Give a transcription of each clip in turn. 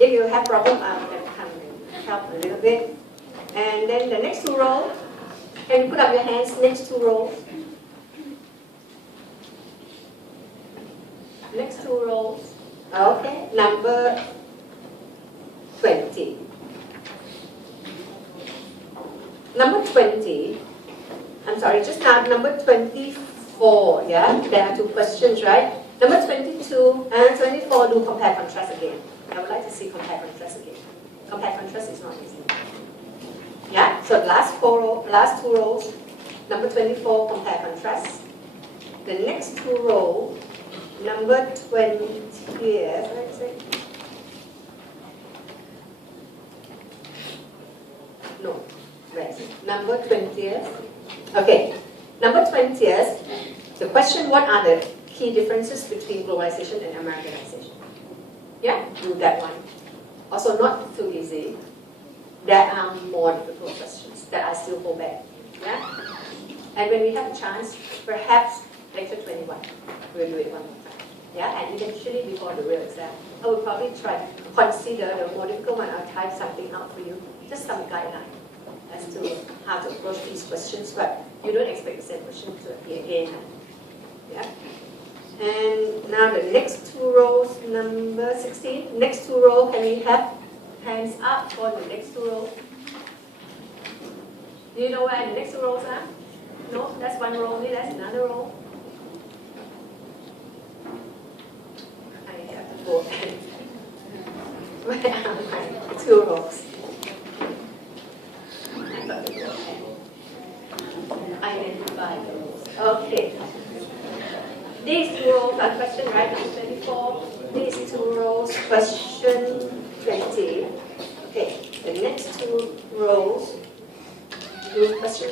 If you have problem, I can help a little bit. And then the next two rows, can you put up your hands, next two rows? Next two rows. Okay, number 20. Number 20, I'm sorry, just now, number 24, yeah? There are two questions, right? Number 22 and 24 do compare contrast again. I would like to see compare contrast again. Compare contrast is not easy. Yeah, so last two rows, number 24, compare contrast. The next two rows, number 20, let's say. No, right. Number 20th. Okay, number 20th, the question, what are the key differences between globalization and Americanization? Yeah, do that one. Also not too easy. There are more difficult questions that I still hold back. Yeah? And when we have a chance, perhaps lecture 21, we'll do it one more time. Yeah, and eventually before the real exam, I will probably try to consider the more difficult one. I'll type something out for you, just some guideline as to how to approach these questions, but you don't expect the same question to appear again. Yeah? And now the next two rows, number 16. Next two rows, can we have hands up for the next two rows? Do you know where the next two rows are? No, that's one row only, that's another row. I have to go ahead. Where are my two rows? I got to go ahead. Identify those. Okay. These two rows are question, right? Number 24. These two rows, question 20. Okay, the next two rows do question.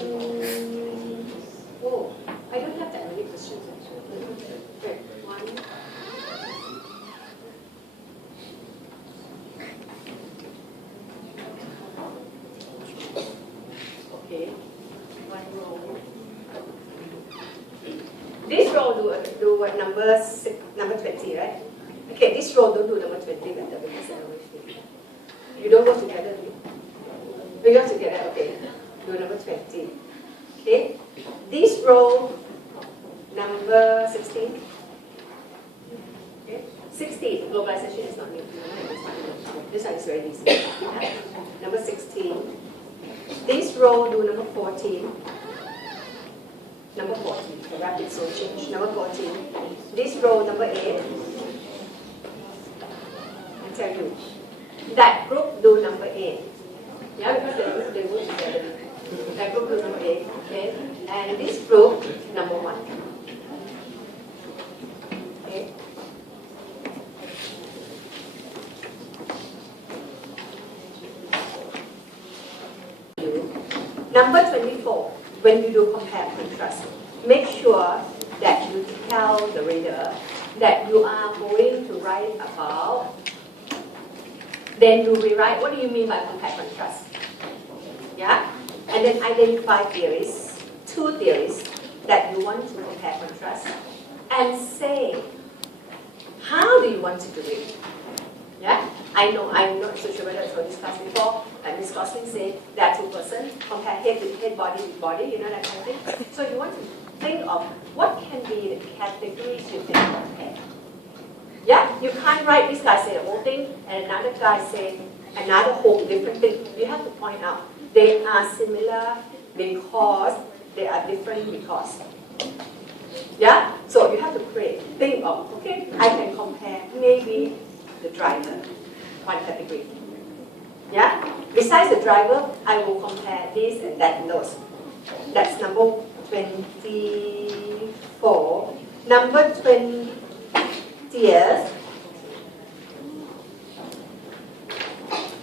Oh, I don't have that many questions actually. Okay, one. Okay, one row. This row do what number 20, right? Okay, this row don't do number 20 better because I always do. You don't go together, do you? We go together, okay. Do number 20. Okay. This row, number 16. Okay. 16, globalization is not new. This one is very easy. Yeah. Number 16. This row, do number 14. Number 14, the rapid soul change. Number 14. This row, number 8. I tell you, that group do number 8. Yeah, because they work together. That group do number 8. Okay, and this group, number 1. Okay. Number 24. When you do compare contrast, make sure that you tell the reader that you are going to write about, then you rewrite, what do you mean by compare contrast? Yeah? And then identify theories, two theories that you want to compare contrast, and say, how do you want to do it? Yeah? I know, I'm not so sure whether I told this class before, and Ms. Gosling said there are two persons, compare head with head, body with body, you know that kind of thing. So you want to think of what can be the categories you can compare. Yeah? You can't write this guy say the whole thing, and another guy say another whole different thing. You have to point out they are similar because they are different because. Yeah? So you have to think of, okay, I can compare maybe the driver, one category. Yeah? Besides the driver, I will compare this and that and those. That's number 24. Number 20th,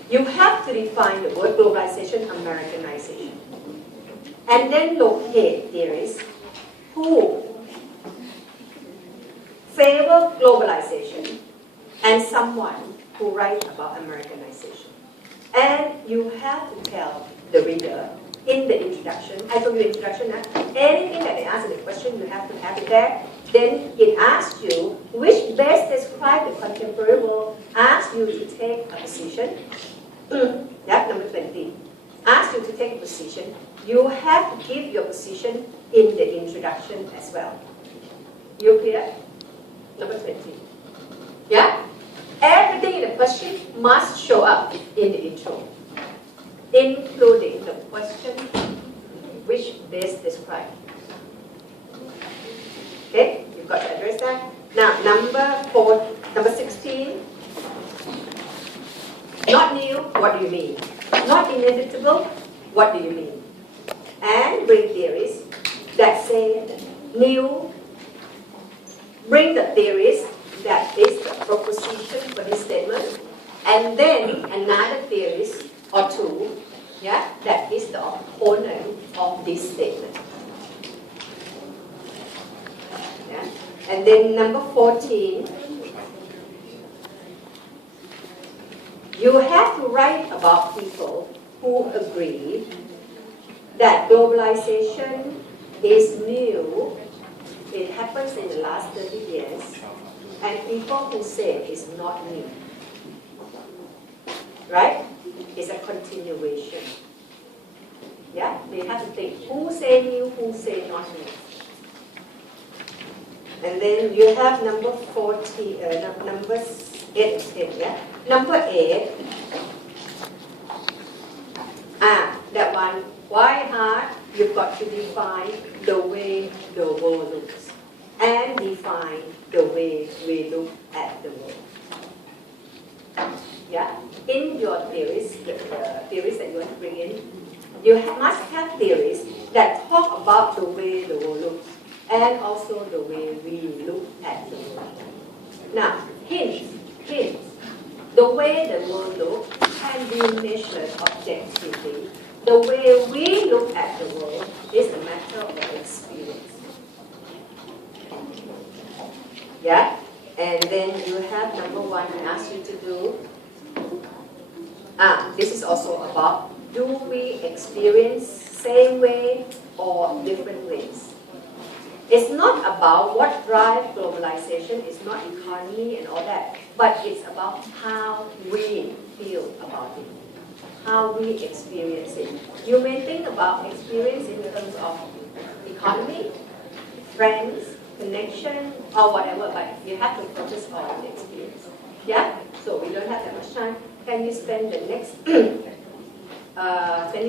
you have to define the word globalization, Americanization. And then locate theories who favor globalization and someone who writes about Americanization. And you have to tell the reader in the introduction, I told you introduction, anything that they ask in the question, you have to have it there. Then it asks you, which best describe the contemporary world as asks you to take a position, yeah, number 20, asks you to take a position, you have to give your position in the introduction as well. You clear? Number 20. Yeah? Everything in the question must show up in the intro, including the question which this describes. Okay? You've got to address that. Now, number 16. Not new, what do you mean? Not inevitable, what do you mean? And bring theories that say new, bring the theories that is the proposition for this statement, and then another theories or two, yeah, that is the opponent of this statement. Yeah? And then number 14, you have to write about people who agree that globalization is new, it happens in the last 30 years, and people who say it's not new. Right? It's a continuation. Yeah? You have to think who say new, who say not new. And then you have number 40, number 8, yeah? Number 8, that one, why hard? You've got to define the way the world looks and define the way we look at the world. Yeah? In your theories, the theories that you want to bring in, you must have theories that talk about the way the world looks and also the way we look at the world. Now, hints. The way the world looks can be measured objectively. The way we look at the world is a matter of experience. Yeah? And then you have number 1, I asked you to do. This is also about, do we experience same way or different ways? It's not about what drives globalization, it's not economy and all that, but it's about how we feel about it, how we experience it. You may think about experience in terms of economy, friends, connection, or whatever, but you have to focus on the experience. Yeah? So we don't have that much time. Can you spend the next 20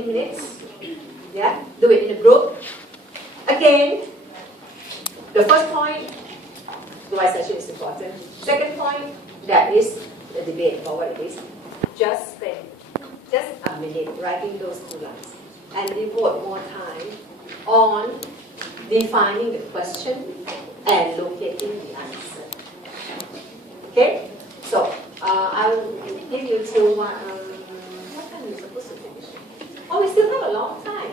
minutes? Yeah? Do it in a group. Again, the first point, globalization is important. Second point, that is the debate about what it is. Just spend just a minute writing those 2 lines and devote more time on defining the question and locating the answer. Okay? So, I'll give you till what time are you supposed to finish? Oh, we still have a long time.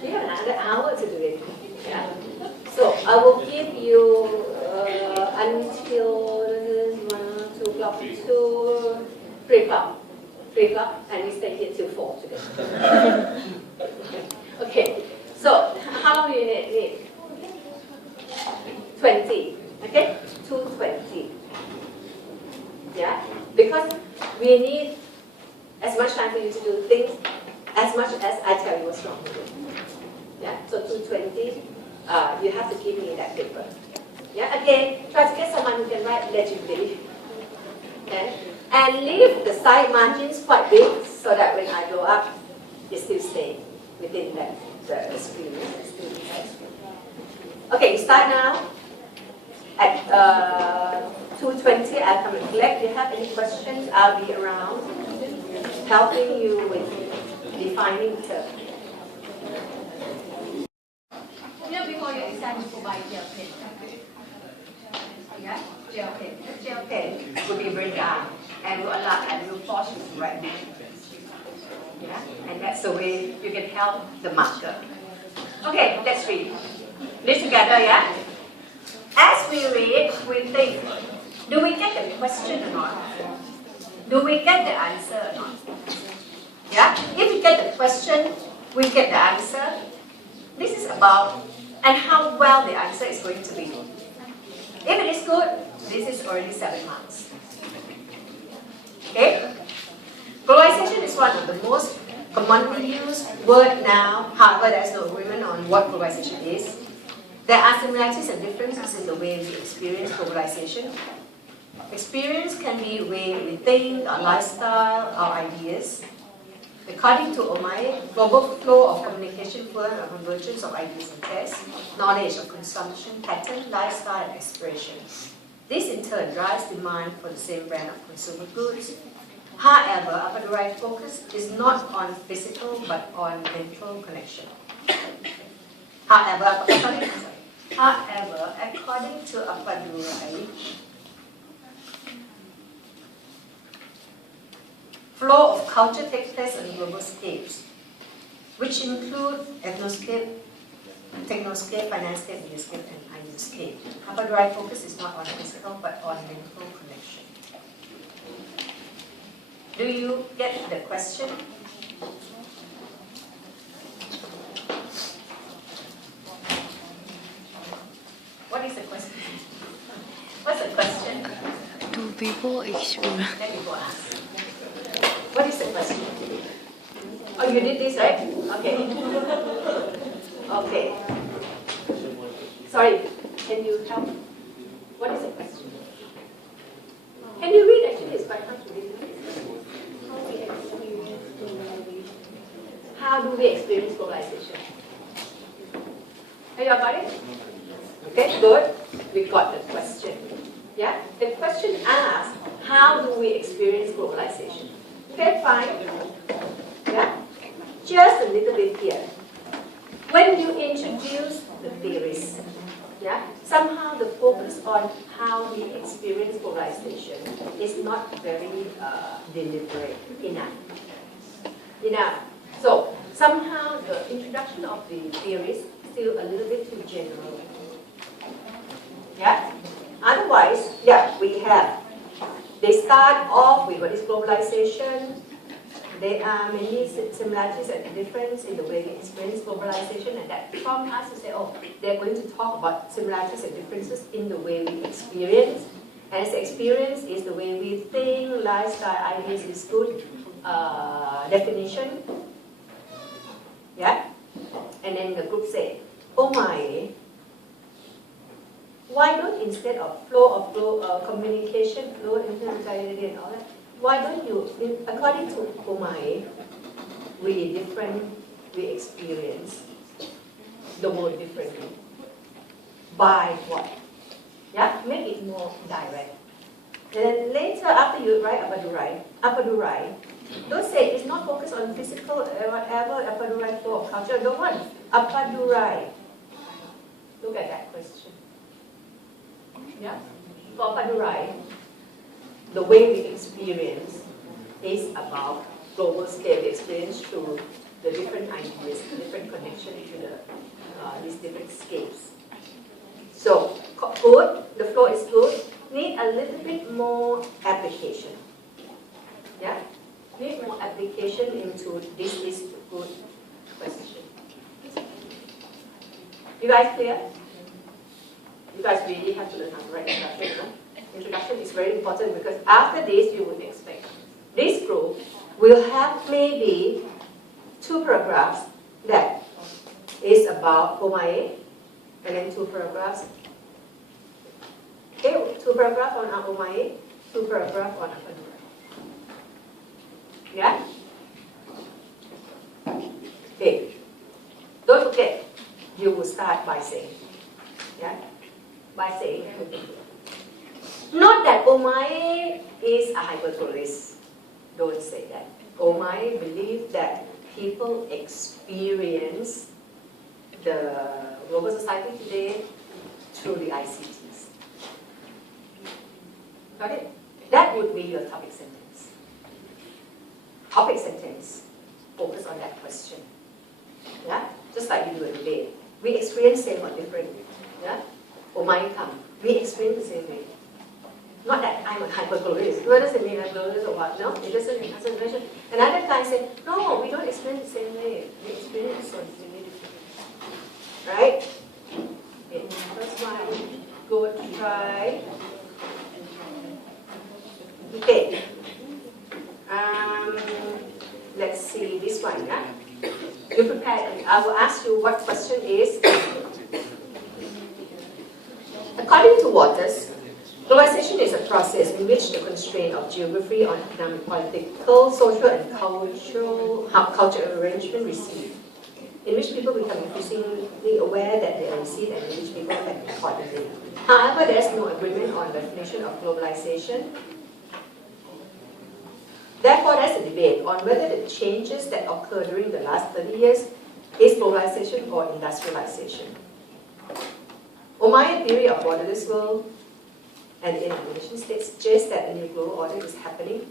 We have another hour to do it. Yeah? So, I will give you until 1, 2 o'clock to 3 o'clock. 3 o'clock, and we stay here till 4 today. Okay, so how long do you need? 20, okay? 2:20. Yeah? Because we need as much time for you to do things as much as I tell you what's wrong with it. Yeah? So 2:20, you have to give me that paper. Yeah? Again, try to get someone who can write legibly. Okay? And leave the side margins quite big so that when I go up, you still stay within the screen. Okay, you start now. At 2:20, I'll come and collect. If you have any questions, I'll be around helping you with defining terms. You know, before your exam, you buy gel pen. Yeah? Gel pen. Gel pen will be bring down and will allow and will force you to write. Yeah? And that's the way you can help the marker. Okay, let's read. Read together, yeah? As we read, we think, do we get the question or not? Do we get the answer or not? Yeah? If we get the question, we get the answer. This is about, and how well the answer is going to be. If it is good, this is already 7 marks. Okay? Globalization is one of the most commonly used word now. However, there is no agreement on what globalization is. There are similarities and differences in the way we experience globalization. Experience can be the way we think, our lifestyle, our ideas. According to O'Malley, global flow of communication flow and convergence of ideas and tests, knowledge of consumption pattern, lifestyle, and expression. This in turn drives demand for the same brand of consumer goods. However, Appadurai focus is not on physical but on mental connection. However, according to Appadurai, flow of culture takes place on global scales, which include ethnoscape, technoscape, financescape, mediascape, and ideascape. Appadurai focus is not on physical but on mental connection. Do you get the question? What is the question? What's the question? Do people experience? Let me go ask. What is the question? Oh, you did this, right? Okay. Okay. Sorry, can you help? What is the question? Can you read? Actually, it's quite hard to read. How do we experience globalization? Have you got it? Okay, good. We got the question. Yeah? The question asks, how do we experience globalization? Okay, fine. Yeah? Just a little bit here. When you introduce the theories, yeah, somehow the focus on how we experience globalization is not very deliberate enough. So somehow the introduction of the theories is still a little bit too general. Yeah? Otherwise, yeah, we have. They start off with what is globalization. There are many similarities and differences in the way we experience globalization, and that prompts us to say, oh, they're going to talk about similarities and differences in the way we experience. And as experience is the way we think, lifestyle, ideas is good definition. Yeah? And then the group say, oh my, why don't instead of flow of communication, flow, intermodality and all that, why don't you, according to O'Malley, we experience the world differently. By what? Yeah, make it more direct. And then later, after you write Appadurai, don't say it's not focused on physical, whatever, Appadurai flow of culture. Don't want Appadurai. Look at that question. Yeah? For Appadurai, the way we experience is about global scale experience through the different ideas, different connection to these different scales. So, good, the flow is good, need a little bit more application. Yeah? Need more application into this is good question. You guys clear? You guys really have to learn how to write introduction. No? Introduction is very important because after this you would expect this group will have maybe 2 paragraphs that is about O'Malley and then 2 paragraphs. Okay, 2 paragraphs on O'Malley, 2 paragraphs on Appadurai. Yeah? Okay. Don't forget, you will start by saying, yeah? By saying, not that O'Malley is a hypercolorist. Don't say that. O'Malley believes that people experience the global society today through the ICTs. Got it? That would be your topic sentence. Topic sentence. Focus on that question. Yeah? Just like you do a debate. We experience same or different. Yeah? O'Malley come. We experience the same way. Not that I'm a hypercolorist. What does it mean, hypercolorist or what? No, it doesn't mean concentration. Another guy said, no, we don't experience the same way. We experience something different. Right? Okay, first one. Good, try. Okay. one, yeah? You prepare, I will ask you what question is. According to Waters, globalization is a process in which the constraint of geography on economic, political, social, and cultural arrangement recede, in which people become increasingly aware that they are received and in which people act accordingly. However, there is no agreement on the definition of globalization. Therefore, there's a debate on whether the changes that occurred during the last 30 years is globalization or industrialization. O'Mahony theory of borderless world and in the nation states suggests that a new global order is happening,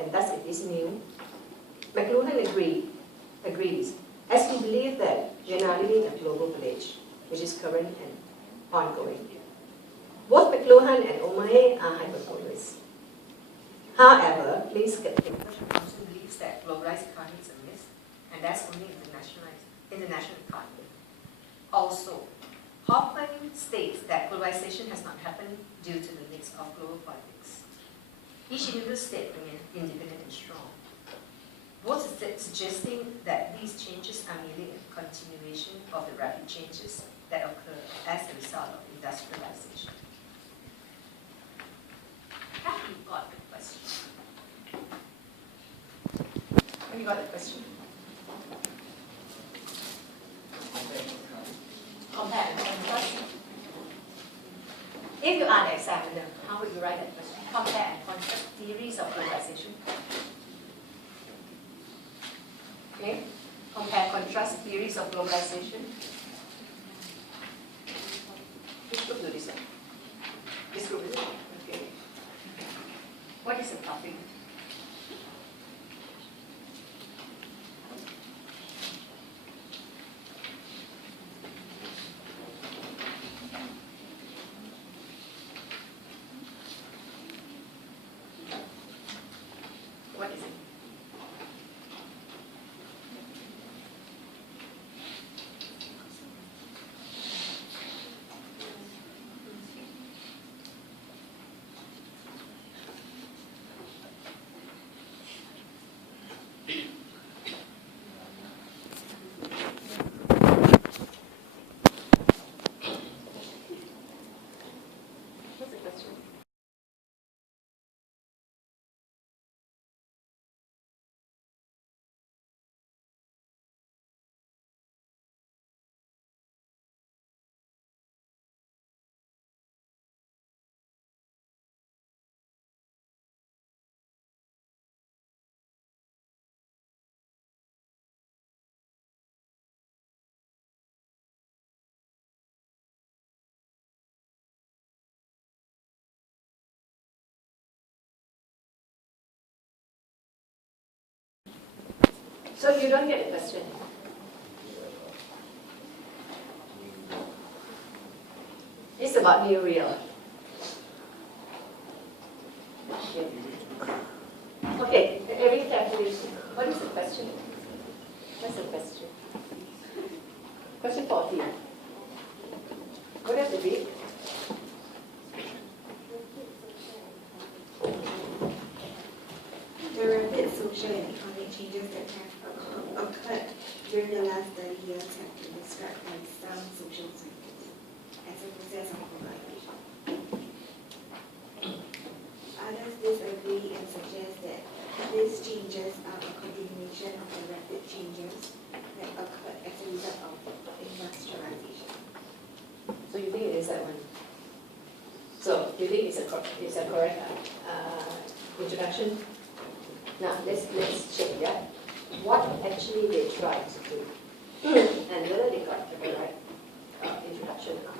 and thus it is new. McLuhan agrees, as we believe that we are now living in a global village, which is current and ongoing. Both McLuhan and O'Mahony are hyperbolas. However, please get the impression also believes that globalized economy is a myth, and that's only international economy. Also, Hoffman states that globalization has not happened due to the mix of global politics. Each individual state remains independent and strong. Both suggesting that these changes are merely a continuation of the rapid changes that occur as a result of industrialization. Have you got the question? Have you got the question? Compare and contrast. If you are the examiner, how would you write that question? Compare and contrast theories of globalization. Okay? Compare, contrast theories of globalization. Which group do this one? This group is it? Okay. What is the topic? What is it? What's the question? So you don't get the question. It's about new real. Okay, every carefully. What is the question? What's the question? Question 14. What does it read? The rapid social and economic changes that have occurred during the last 30 years have been described by some social scientists as a process of globalization. Others disagree and suggest that these changes are a continuation of the rapid changes that occurred as a result of industrialization. So you think it is that one? So you think it's a correct introduction? Now let's check that. What actually they tried to do and whether they got the right introduction or not.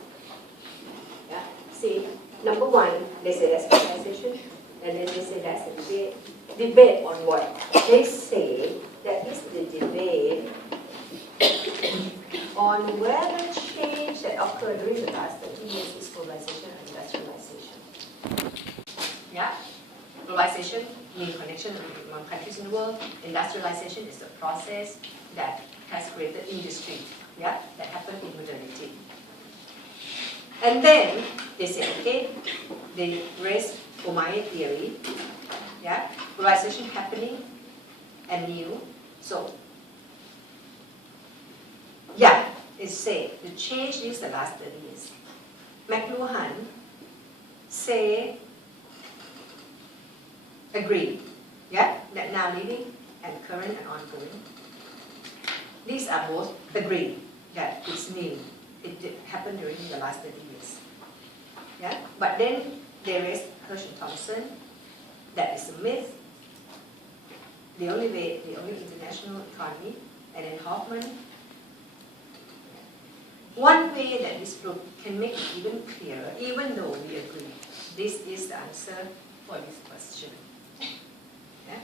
Yeah. See, number one, they say that's globalization, and then they say that's the debate. Debate on what? They say that is the debate on whether change that occurred during the last 30 years is globalization or industrialization. Yeah? Globalization means connection among countries in the world. Industrialization is the process that has created industry, yeah, that happened in modernity. And then they say, okay, they raise O'Mahony theory, yeah, globalization happening and new. So Yeah, it say the change is the last 30 years. McLuhan say agree, yeah, that now leading and current and ongoing. These are both agree that it's new. It did happen during the last 30 years. Yeah, but then there is Hirsch and Thompson. That is a myth. The only way, the only international economy, and then Hoffman. One way that this book can make it even clearer, even though we agree, this is the answer for this question. Yeah?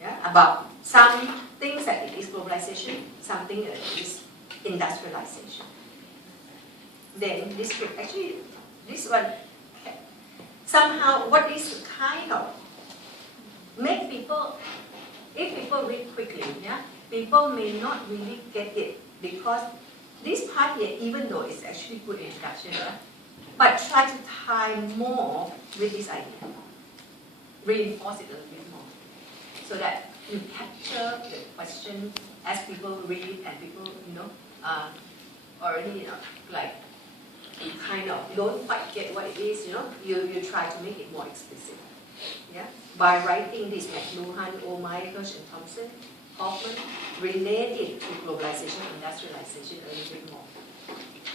Yeah? About some things that it is globalization, something that it is industrialization. Then this book, actually, this one, somehow, what is kind of make people, if people read quickly, yeah, people may not really get it because this part here, even though it's actually good introduction, but try to tie more with this idea, reinforce it a little bit more, so that you capture the question as people read and people, already, like, you kind of don't quite get what it is, you try to make it more explicit. Yeah? By writing this, McLuhan, O'Malley, Hirsch, and Thompson, Hoffman, relate it to globalization, industrialization a little bit more.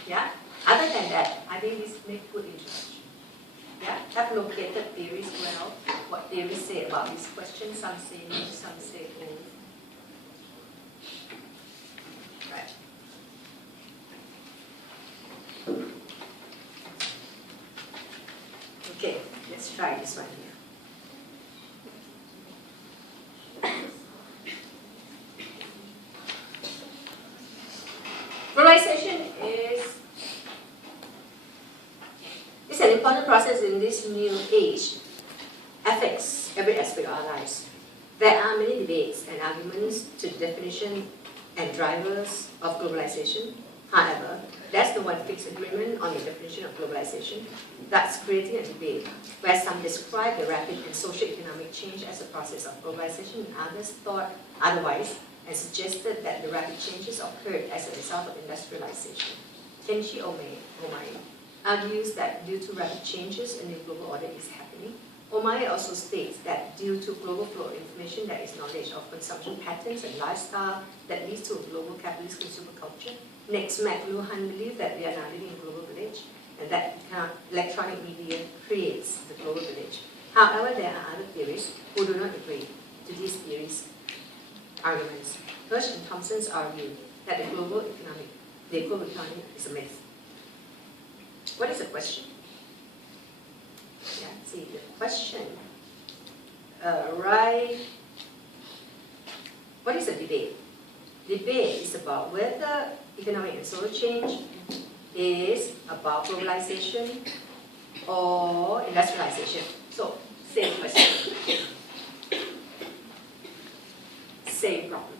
Yeah? Other than that, I think this makes good introduction. Yeah? Have located theories well, what theories say about this question, some say new, some say old. Right. Okay, let's try this one here. Globalization is an important process in this new age. Affects every aspect of our lives. There are many debates and arguments to the definition and drivers of globalization. However, that's the one fixed agreement on the definition of globalization that's creating a debate where some describe the rapid and socio-economic change as a process of globalization and others thought otherwise and suggested that the rapid changes occurred as a result of industrialization. Kenji Omae argues that due to rapid changes, a new global order is happening. Omae also states that due to global flow of information, there is knowledge of consumption patterns and lifestyle that leads to a global capitalist consumer culture. Next, McLuhan believes that we are now living in a global village and that electronic media creates the global village. However, there are other theorists who do not agree to these theories' arguments. Hirsch and Thompson argue that the global economy is a myth. What is the question? Yeah, see the question. Right. What is the debate? Debate is about whether economic and social change is about globalization or industrialization. So, same question. Same problem.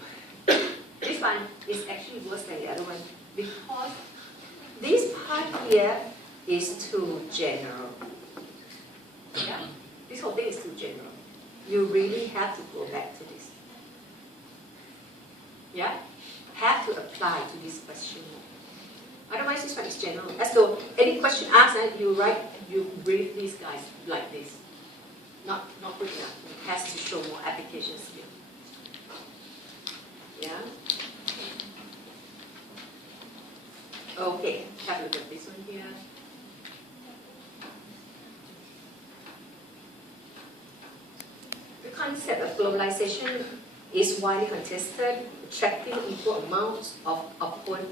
This one is actually worse than the other one because this part here is too general. Yeah? This whole thing is too general. You really have to go back to this. Yeah? Have to apply to this question. Otherwise, this one is general. As though any question asked, you brief these guys like this. Not good enough. It has to show more application skill. Yeah? Okay, have a look at this one here. The concept of globalization is widely contested, attracting equal amounts of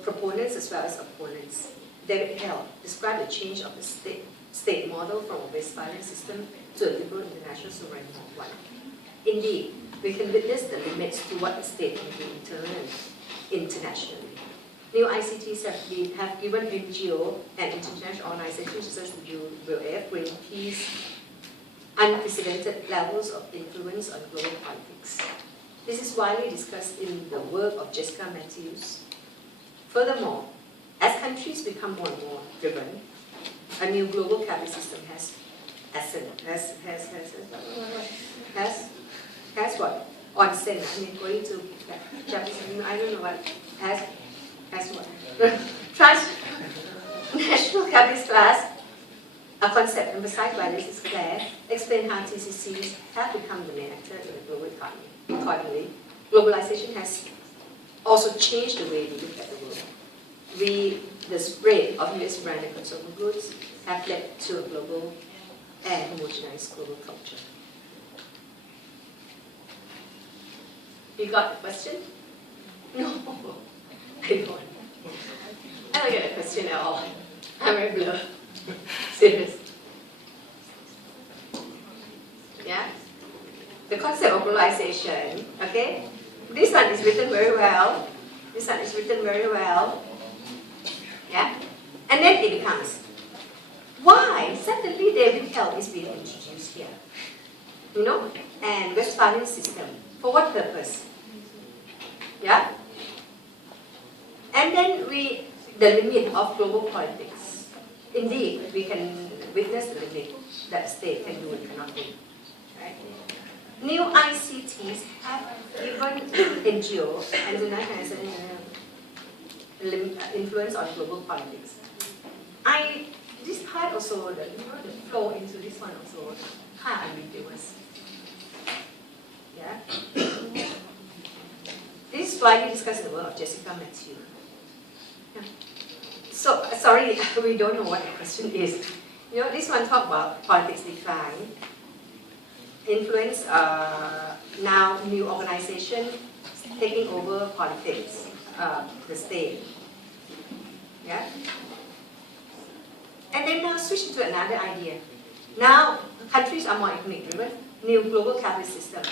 proponents as well as opponents. David Hale described the change of the state model from a Westphalian system to a liberal international sovereign one. Indeed, we can witness the limits to what the state can do internationally. New ICTs have given NGO and international organizations such as the WWF, Greenpeace, unprecedented levels of influence on global politics. This is widely discussed in the work of Jessica Matthews. Furthermore, as countries become more and more driven, a new global capitalist system has onsen. I mean, going to Japanese, I don't know what, as what? Transnational Capitalist class, a concept emphasized by Mrs. Clare, explain how TCCs have become the main actor in the global economy. Accordingly, globalization has also changed the way we look at the world. The spread of US branded consumer goods have led to a global and homogenized global culture. You got the question? No, I don't. I don't get the question at all. I'm very blur. Serious. Yeah? The concept of globalization, okay? This one is written very well. This one is written very well. Yeah? And then it becomes, why suddenly David Held is being introduced here? You know? And Westphalian system. For what purpose? Yeah? And then the limit of global politics. Indeed, we can witness the limit that the state can do and cannot do. Right? New ICTs have given NGO and international influence on global politics. This part also, the flow into this one also, how ambiguous. Yeah? This is why we discuss the work of Jessica Matthew. Yeah. So, sorry, we don't know what the question is. You know, this one talk about politics decline, influence, now new organization taking over politics, the state. Yeah? And then now switch to another idea. Now, countries are more economic driven, new global capitalist system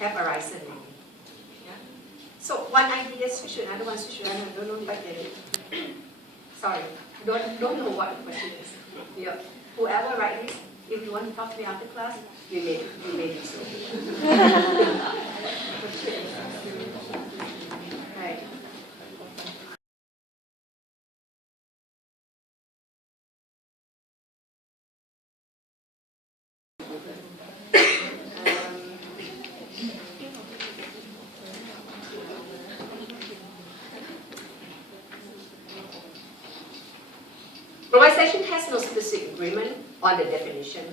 have arisen. Yeah? So one idea switch to another one, switch to another, don't know if I get it. Sorry, don't know what the question is. Yeah. Whoever write this, if you want to talk to me after class, you may do so. Right. Globalization has no specific agreement on the definition.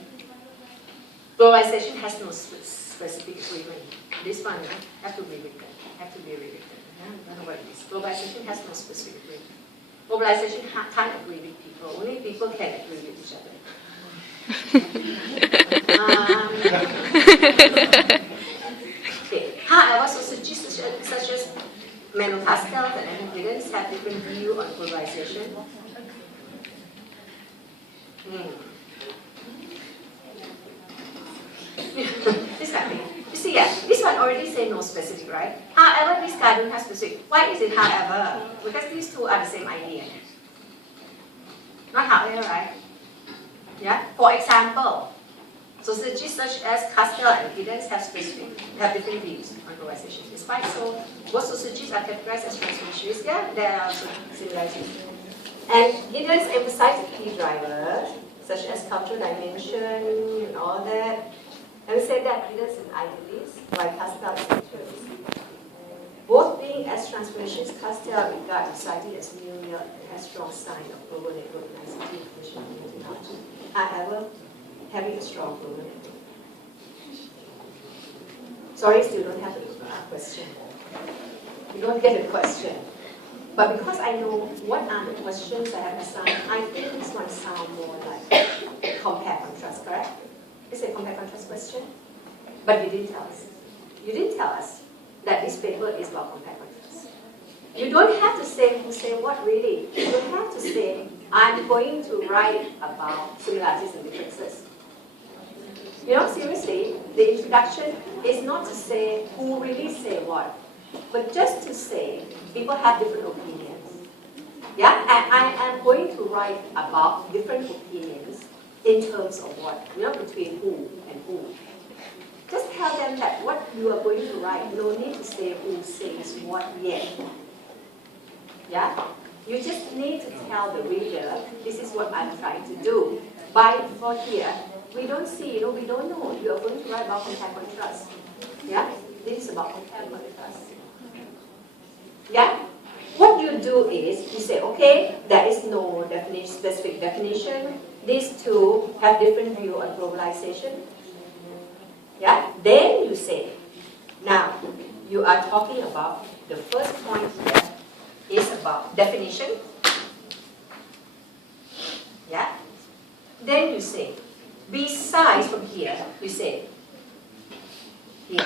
Globalization has no specific agreement. This one have to be written. Have to be rewritten. I don't know what it is. Globalization has no specific agreement. Globalization can't agree with people. Only people can agree with each other. Okay. However, sociologists such as Manuel Castells and Edmund Giddens have different view on globalization. This kind of thing. You see, yeah, this one already say no specific, right? However, this guy don't have specific. Why is it however? Because these two are the same idea. Not however, right? Yeah. For example, sociologists such as Castell and Giddens have different views on globalization. Despite so, both sociologists are categorized as transformationists. Yeah, there are also similarities. And Giddens emphasized key drivers such as cultural dimension and all that. And we said that Giddens is an idealist, while Castell is a materialist. Both being as transformationists, Castell regards society as new and has strong sign of global network organization, information, and technology. However, having a strong global network. Sorry, still don't have a question. You don't get a question. But because I know what are the questions I have assigned, I think this one sounds more like compare contrast, correct? It's a compare contrast question. But you didn't tell us. You didn't tell us that this paper is about compare contrast. You don't have to say what really. You don't have to say, I'm going to write about similarities and differences. You know, seriously, the introduction is not to say who really say what, but just to say people have different opinions. Yeah, and I am going to write about different opinions in terms of what, you know, between who and who. Just tell them that what you are going to write, no need to say who says what yet. Yeah? You just need to tell the reader, this is what I'm trying to do. For here, we don't see, we don't know. You are going to write about compare contrast. Yeah, this is about compare and contrast. Yeah, what you do is you say, okay, there is no specific definition. These two have different view on globalization. Yeah, then you say, now you are talking about the first point here is about definition. Yeah, then you say, besides from here, you say, here.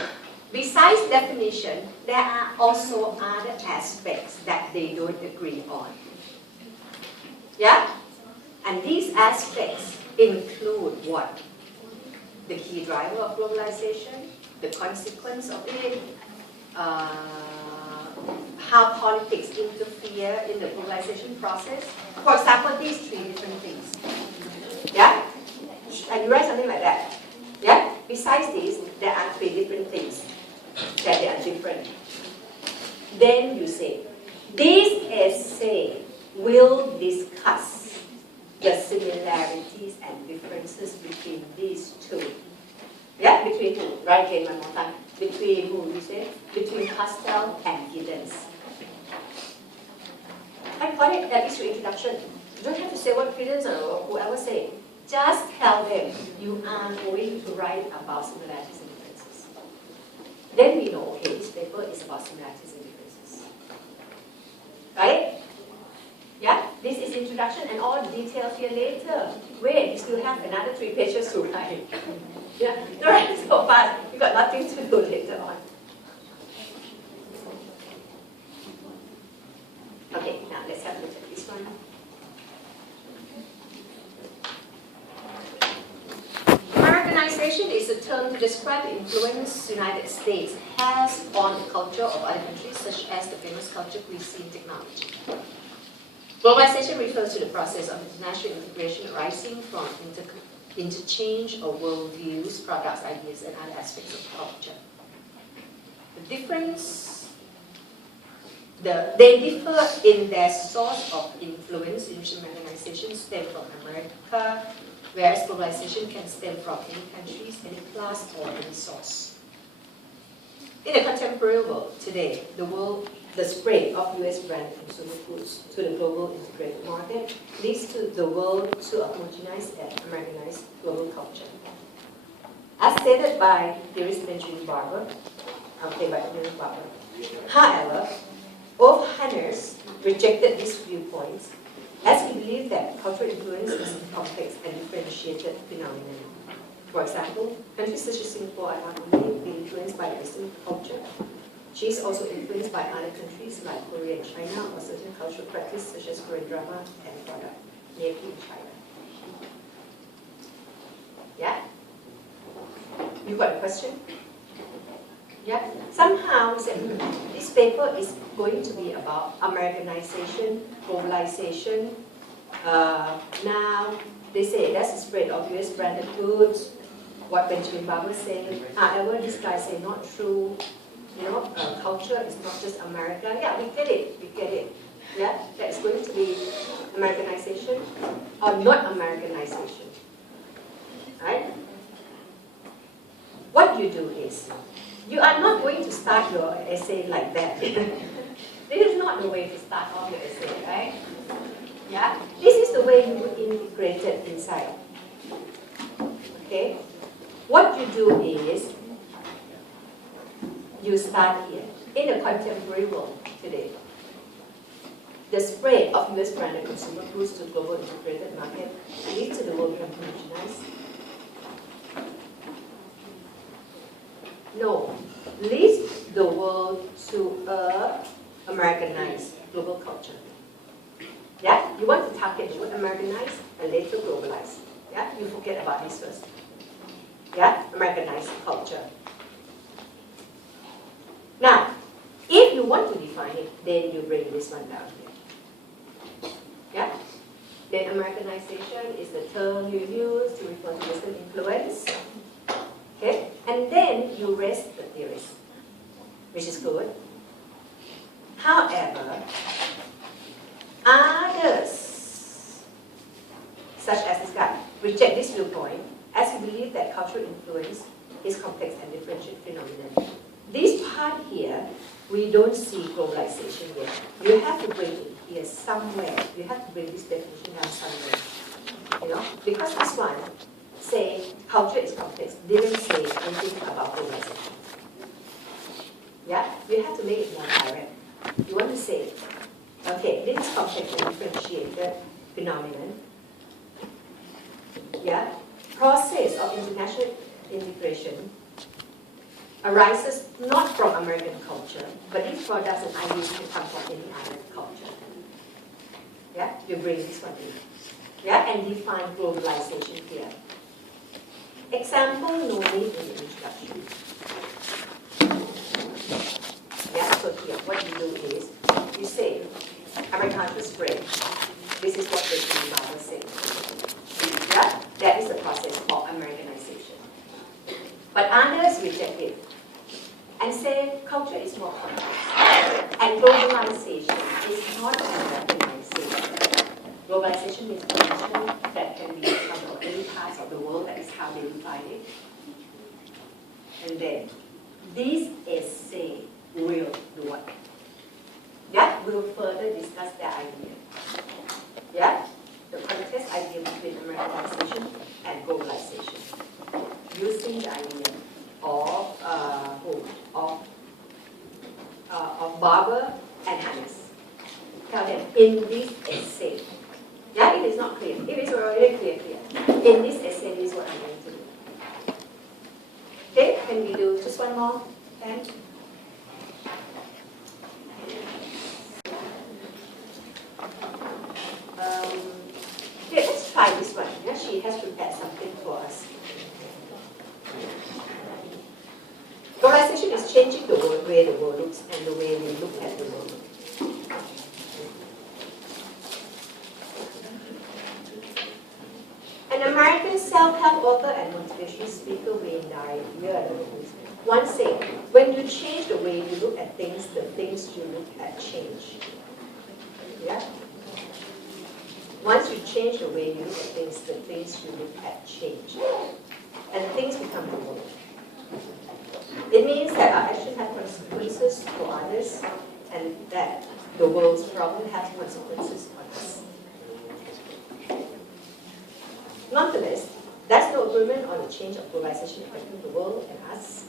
Besides definition, there are also other aspects that they don't agree on. Yeah? And these aspects include what? The key driver of globalization, the consequence of it, how politics interfere in the globalization process. For example, these three different things. Yeah? And you write something like that. Yeah? Besides this, there are three different things that they are different. Then you say, this essay will discuss the similarities and differences between these two. Yeah, between who? Write again one more time. Between who you say? Between Castell and Giddens. I call it, that is your introduction. You don't have to say what Giddens or whoever say. Just tell them you are going to write about similarities and differences. Then we know, okay, this paper is about similarities and differences. Right? Yeah? This is introduction and all the details here later. Wait, you still have another 3 pages to write. Yeah? Don't write so fast. You got nothing to do later on. Okay, now let's have a look at this one. Americanization is a term to describe the influence the United States has on the culture of other countries, such as the famous culture, cuisine, technology. Globalization refers to the process of international integration arising from interchange of worldviews, products, ideas, and other aspects of culture. The difference, they differ in their source of influence, in which Americanization stems from America, whereas globalization can stem from any countries, any class, or any source. In the contemporary world today, the spread of US brand consumer goods to the global integrated market leads to the world to a homogenized and Americanized global culture. As stated by theorist Benjamin Barber, however, both Hanners rejected these viewpoints as he believed that cultural influence is a complex and differentiated phenomenon. For example, countries such as Singapore are not only influenced by the Western culture, she is also influenced by other countries like Korea and China, or certain cultural practice such as Korean drama and product made in China. Yeah? You got a question? Yeah? Somehow, this paper is going to be about Americanization, globalization. Now, they say that's the spread of US branded goods, what Benjamin Barber said. However, this guy say not true. You know, culture is not just America. Yeah, we get it. Yeah, that's going to be Americanization or not Americanization. Right? What you do is, you are not going to start your essay like that. This is not the way to start off your essay, right? Yeah? This is the way you would integrate it inside. Okay? What you do is, you start here. In the contemporary world today, the spread of US branded consumer goods to global integrated market leads to the world becoming homogenized. No, leads the world to a Americanized global culture. Yeah, you want to target the word Americanize and later globalize. Yeah, you forget about this first. Yeah, Americanized culture. Now, if you want to define it, then you bring this one down here. Yeah? Then Americanization is the term you use to refer to Western influence. Okay? And then you rest the theories, which is good. However, others, such as this guy, reject this viewpoint as he believes that cultural influence is complex and differentiated phenomenon. This part here, we don't see globalization yet. You have to bring it here somewhere. You have to bring this definition down somewhere. You know, because this one say culture is complex, didn't say anything about globalization. Yeah, you have to make it more direct. You want to say, okay, this is complex and differentiated phenomenon. Yeah, process of international integration arises not from American culture, but these products and ideas can come from any other culture. Yeah, you bring this one in. Yeah, and define globalization here. Example, no need in the introduction. Yeah, so here, what you do is, you say, Americana spread. This is what the Bible says. Yeah, that is the process of Americanization. But others reject it and say culture is more complex. And globalization is not Americanization. Globalization is a notion that can be from any parts of the world, that is how they define it. And then, this essay will do what? Yeah, we'll further discuss the idea. Yeah, the context idea between Americanization and globalization. Using the idea of Barber and Hannes. Tell them in this essay. Yeah, it is not clear. It is already clear. In this essay, this is what I'm going to do. Okay, can we do just one more? And okay, let's try this one. Yeah, she has prepared something for us. Globalization is changing the way the world looks and the way we look at the world. An American self-help author and motivational speaker, Wayne Dyer, once said, when you change the way you look at things, the things you look at change. Yeah? Once you change the way you look at things, the things you look at change. And things become the world. It means that our actions have consequences for others, and that the world's problem has consequences on us. Nonetheless, there's no agreement on the change of globalization affecting the world and us.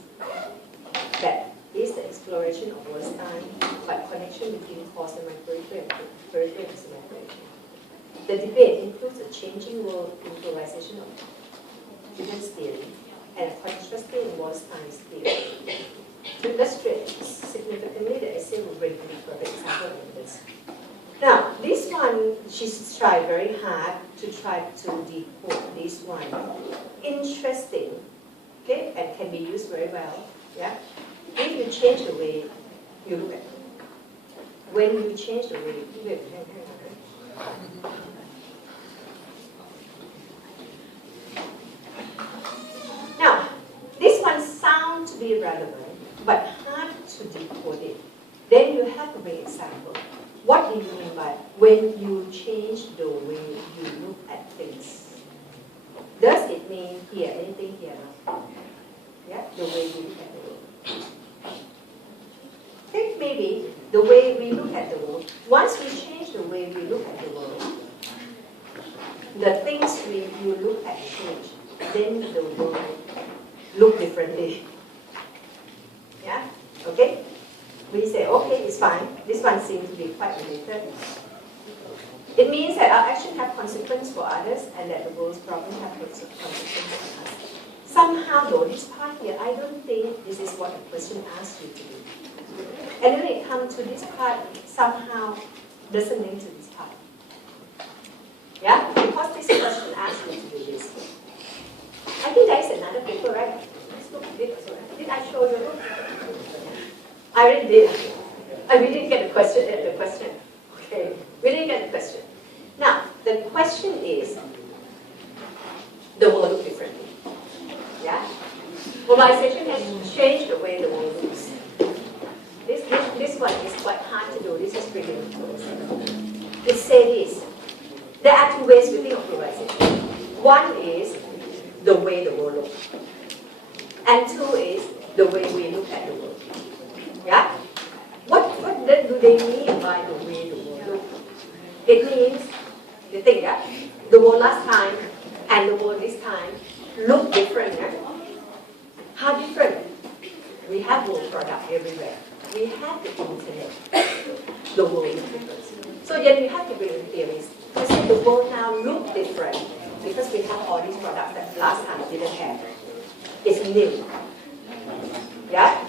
That is the exploration of Wallerstein by connection between cause and periphery and periphery and symmetry. The debate includes a changing world in globalization of Julian's theory and a contrasting in Wallerstein's theory. To illustrate significantly, the essay will bring to the perfect example of this. Now, this one, she's tried very hard to try to decode this one. Interesting, okay, and can be used very well, yeah? If you change the way you look at it. When you change the way you look at it. Now, this one sounds to be relevant, but hard to decode it. Then you have to make example. What do you mean by when you change the way you look at things? Does it mean here, anything here now? Yeah, the way you look at the world. Think maybe the way we look at the world. Once we change the way we look at the world, the things you look at change. Then the world look differently. Yeah, okay? We say, okay, it's fine. This one seems to be quite related. It means that our actions have consequence for others and that the world's problems have consequences for us. Somehow, though, this part here, I don't think this is what the question asks you to do. And when it comes to this part, somehow doesn't link to this part. Yeah? Because this question asks you to do this. I think there is another paper, right? Let's look at it. Did I show you? I already did. We didn't get the question. Okay, we didn't get the question. Now, the question is, the world looks differently. Yeah? Globalization has changed the way the world looks. This one is quite hard to do. This is pretty difficult. It says this. There are two ways to think of globalization. One is the way the world looks. And two is the way we look at the world. Yeah? What do they mean by the way the world look? It means, you think, yeah? The world last time and the world this time look different. Yeah? How different? We have world product everywhere. We have the internet. The world is different. So then you have to bring in theories. You say the world now look different because we have all these products that last time didn't have. It's new. Yeah?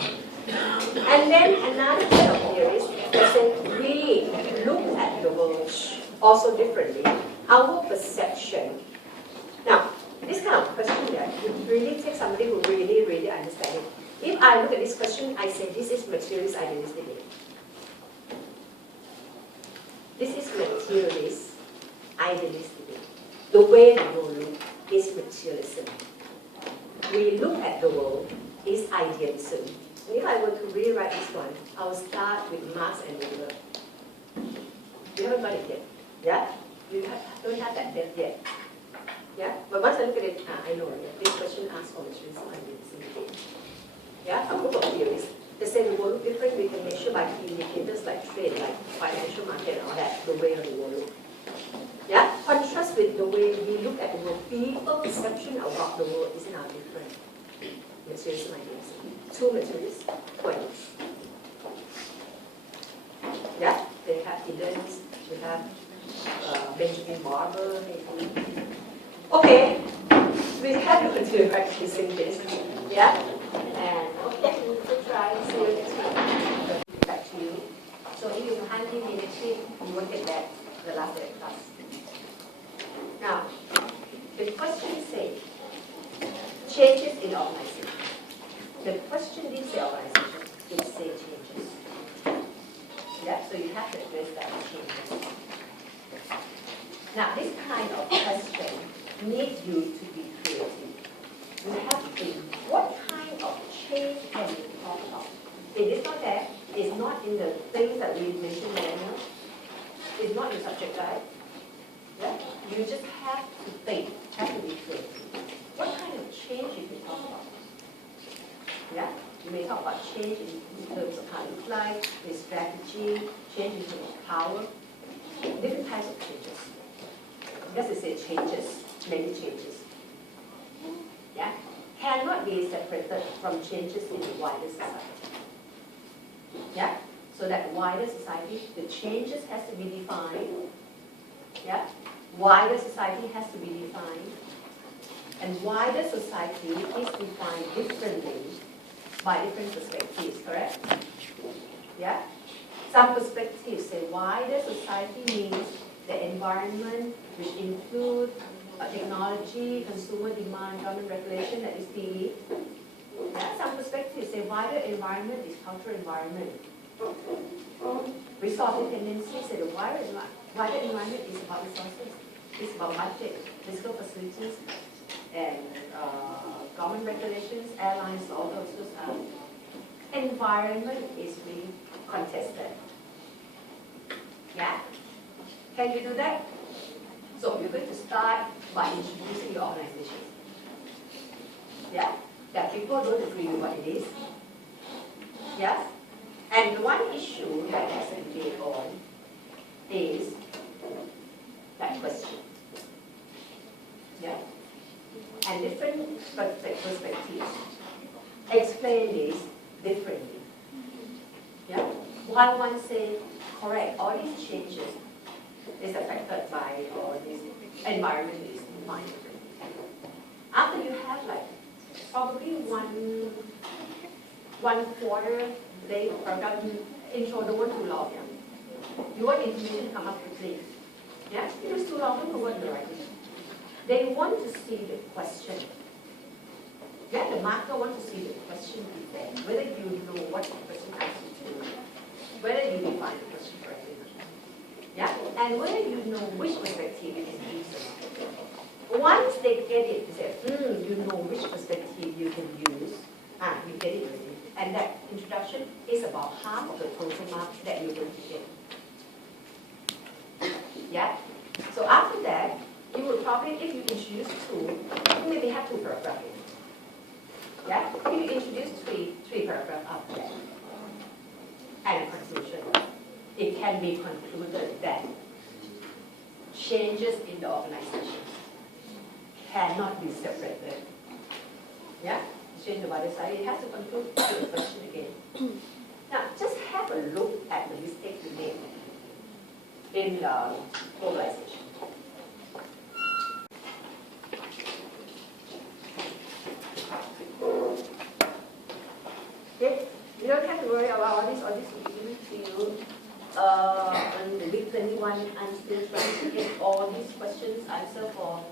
And then another set of theories that say we look at the world also differently. Our perception. Now, this kind of question that you really take somebody who really understands it. If I look at this question, I say this is materialist idealistic. This is materialist idealistic. The way the world looks is materialism. We look at the world is idealism. If I were to rewrite this one, I will start with Marx and Weber. You haven't got it yet. Yeah? You don't have that depth yet. Yeah? But once I look at it, I know this question asks for materialism idealism. Yeah? A group of theories. They say the world look different, we can measure by key indicators like trade, like financial market and all that, the way of the world look. Yeah? Contrast with the way we look at the world. People's perception about the world is now different. Materialism idealism. Two materialist points. Yeah? They have Eden, we have Benjamin Barber, maybe. Okay. We have to continue practicing this. Yeah? And okay, we'll try and see you next time. Back to you. So if you hand in the next week, you won't get that the last day of class. Now, the question says changes in organization. The question didn't say organization, it said changes. Yeah, so you have to address that changes. Now, this kind of question needs you to be creative. You have to think, what kind of change can we talk about? It is not there. It's not in the things that we mentioned earlier. It's not in subject guide. Yeah? You just have to think, have to be creative. What kind of change you can talk about? Yeah? You may talk about change in terms of how you look like, the strategy, change in terms of power, different types of changes. Because it says changes, many changes. Yeah? Cannot be separated from changes in the wider society. Yeah? So that wider society, the changes has to be defined. Yeah? Wider society has to be defined. And wider society is defined differently by different perspectives, correct? Yeah? Some perspectives say wider society means the environment which includes technology, consumer demand, government regulation, that is PE. Yeah? Some perspectives say wider environment is cultural environment. Resource dependency say the wider environment is about resources. It's about budget, physical facilities, and government regulations, airlines, all those stuff. Environment is being contested. Yeah? Can you do that? So you're going to start by introducing your organization. Yeah? That people don't agree with what it is. Yes? And one issue that has to be on is that question. Yeah? And different perspectives explain this differently. Yeah? While one says, correct, all these changes is affected by all this environment is defined. After you have like probably one quarter day product intro, don't want too long. Yeah? You want information to come up quickly. Yeah? If it's too long, don't want the right. They want to see the question. Yeah, the marker wants to see the question before, whether you know what the question asks you to, whether you define the question correctly. Yeah? And whether you know which perspective you can use. Once they get it, they say, you know which perspective you can use. You get it already. And that introduction is about half of the total marks that you're going to get. Yeah? So after that, you will probably, if you introduce two, you maybe have two paragraphs. Yeah? If introduce three paragraphs after that. And a conclusion. It can be concluded that changes in the organization cannot be separated. Yeah? Change the body side, it has to conclude with the question again. Now, just have a look at the mistake we made in globalization. Okay? You don't have to worry about all this will be given to you on the week 21. I'm still trying to get all these questions answered for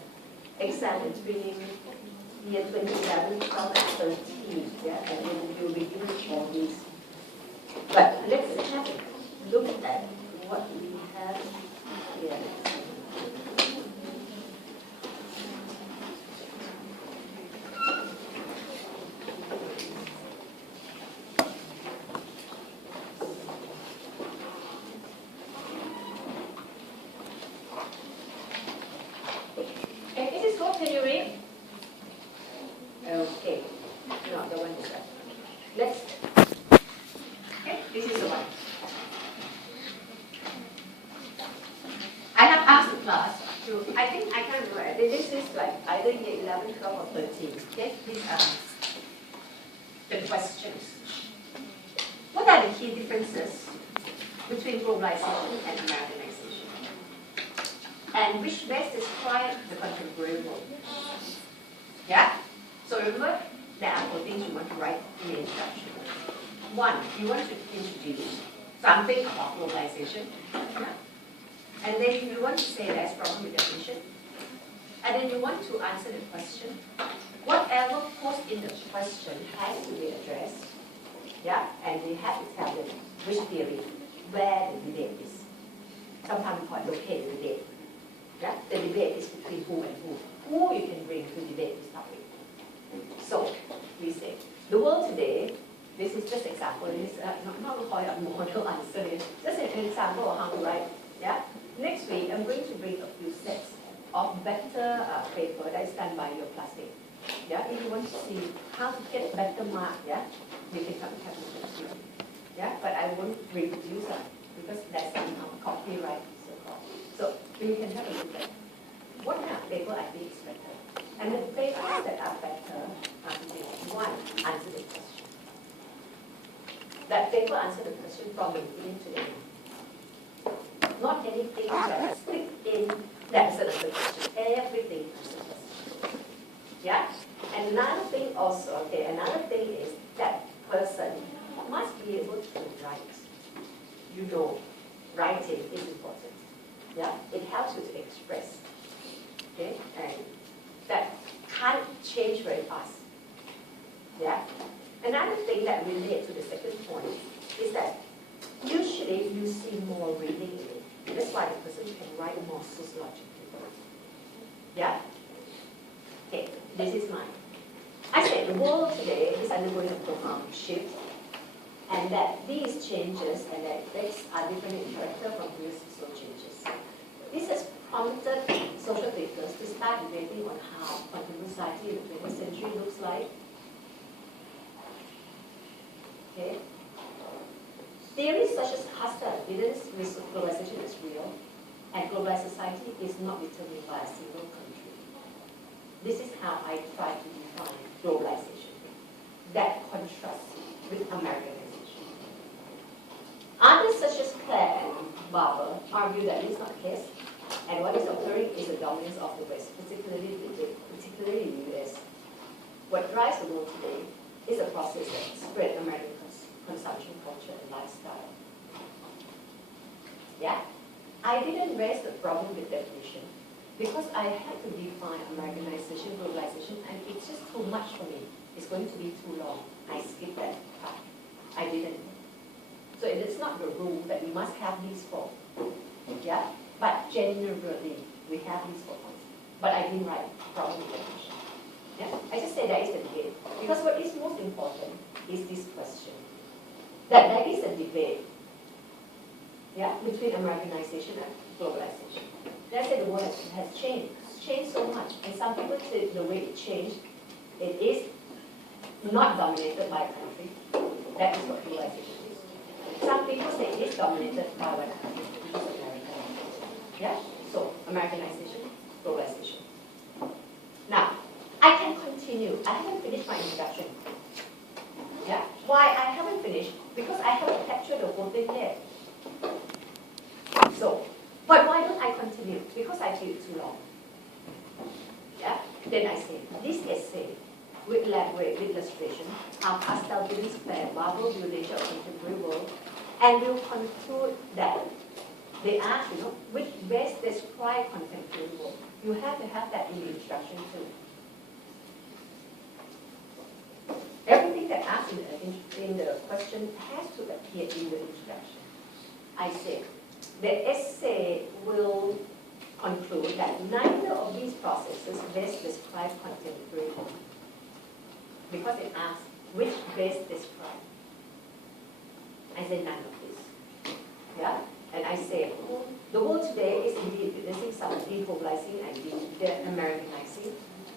exam between year 2011, 12, and 13. Yeah? And then you'll be given all these. But let's have a look at what we have here. Okay, is this good? Can you read? Okay. No, the one is that. Let's. Okay, this is the one. I have asked the class to, I think I can't remember, this is like either year 11, 12, or 13. Okay, these are the questions. What are the key differences between globalization and Americanization? And which best describe the contemporary world? Yeah? So remember, there are 4 things you want to write in the introduction. 1, you want to introduce something about globalization. Yeah? And then you want to say that's problem with definition. And then you want to answer the question. Whatever posed in the question has to be addressed. Yeah? And you have to tell them which theory, where the debate is. Sometimes we call it locate the debate. Yeah? The debate is between who and who. Who you can bring to debate this topic. So, we say, the world today, this is just example, this not quite a model answer here. Just an example of how to write. Yeah? Next week, I'm going to bring a few sets of better paper that is done by your classmate. Yeah? If you want to see how to get better mark, yeah, you can come and have a look. Yeah? But I won't reproduce that because that's somehow copyright, so-called. So you can have a look at what kind of paper I think is better. And the papers that are better are to be 1, answer the question. That paper answer the question from the beginning to the end. Not anything that stick in that answer the question. Everything answer the question. Yeah? And another thing also, okay, another thing is that person must be able to write. You know, writing is important. Yeah? It helps you to express. Okay? And that can't change very fast. Yeah? Another thing that relates to the second point is that usually you see more reading in it. That's why the person can write more sociologically. Yeah? Okay, this is mine. I said the world today is undergoing a profound shift, and that these changes and their effects are different in character from previous social changes. This has prompted social thinkers to start debating on how contemporary society in the 20th century looks like. Okay? Theories such as hostile evidence with globalization is real, and globalized society is not determined by a single country. This is how I try to define globalization. That contrasts with Americanization. Others such as Clare and Barber argue that this is not the case, and what is occurring is the dominance of the West, particularly the US. What drives the world today is a process that spread American consumption culture and lifestyle. Yeah? I didn't raise the problem with definition because I had to define Americanization, globalization, and it's just too much for me. It's going to be too long. I skipped that part. I didn't. So it is not the rule that we must have these 4. Yeah? But generally, we have these 4 points. But I didn't write problem with definition. Yeah? I just said that is the debate. Because what is most important is this question. That there is a debate, yeah, between Americanization and globalization. Let's say the world has changed so much, and some people say the way it changed, it is not dominated by a country. That is what globalization is. Some people say it is dominated by one country, which is America. Yeah? So, Americanization, globalization. Now, I can continue. I haven't finished my introduction. Yeah? Why I haven't finished? Because I haven't captured the whole thing yet. So, but why don't I continue? Because I feel too long. Yeah? Then I say, this essay will elaborate with illustration how pastel buildings play marble view nature of contemporary world, and will conclude that they ask, which best describe contemporary world. You have to have that in the introduction too. Everything that asked in the question has to appear in the introduction. I say, the essay will conclude that neither of these processes best describe contemporary world. Because it asks, which best describe? I say none of this. Yeah? And I say, the world today is indeed witnessing some deglobalizing and de-Americanizing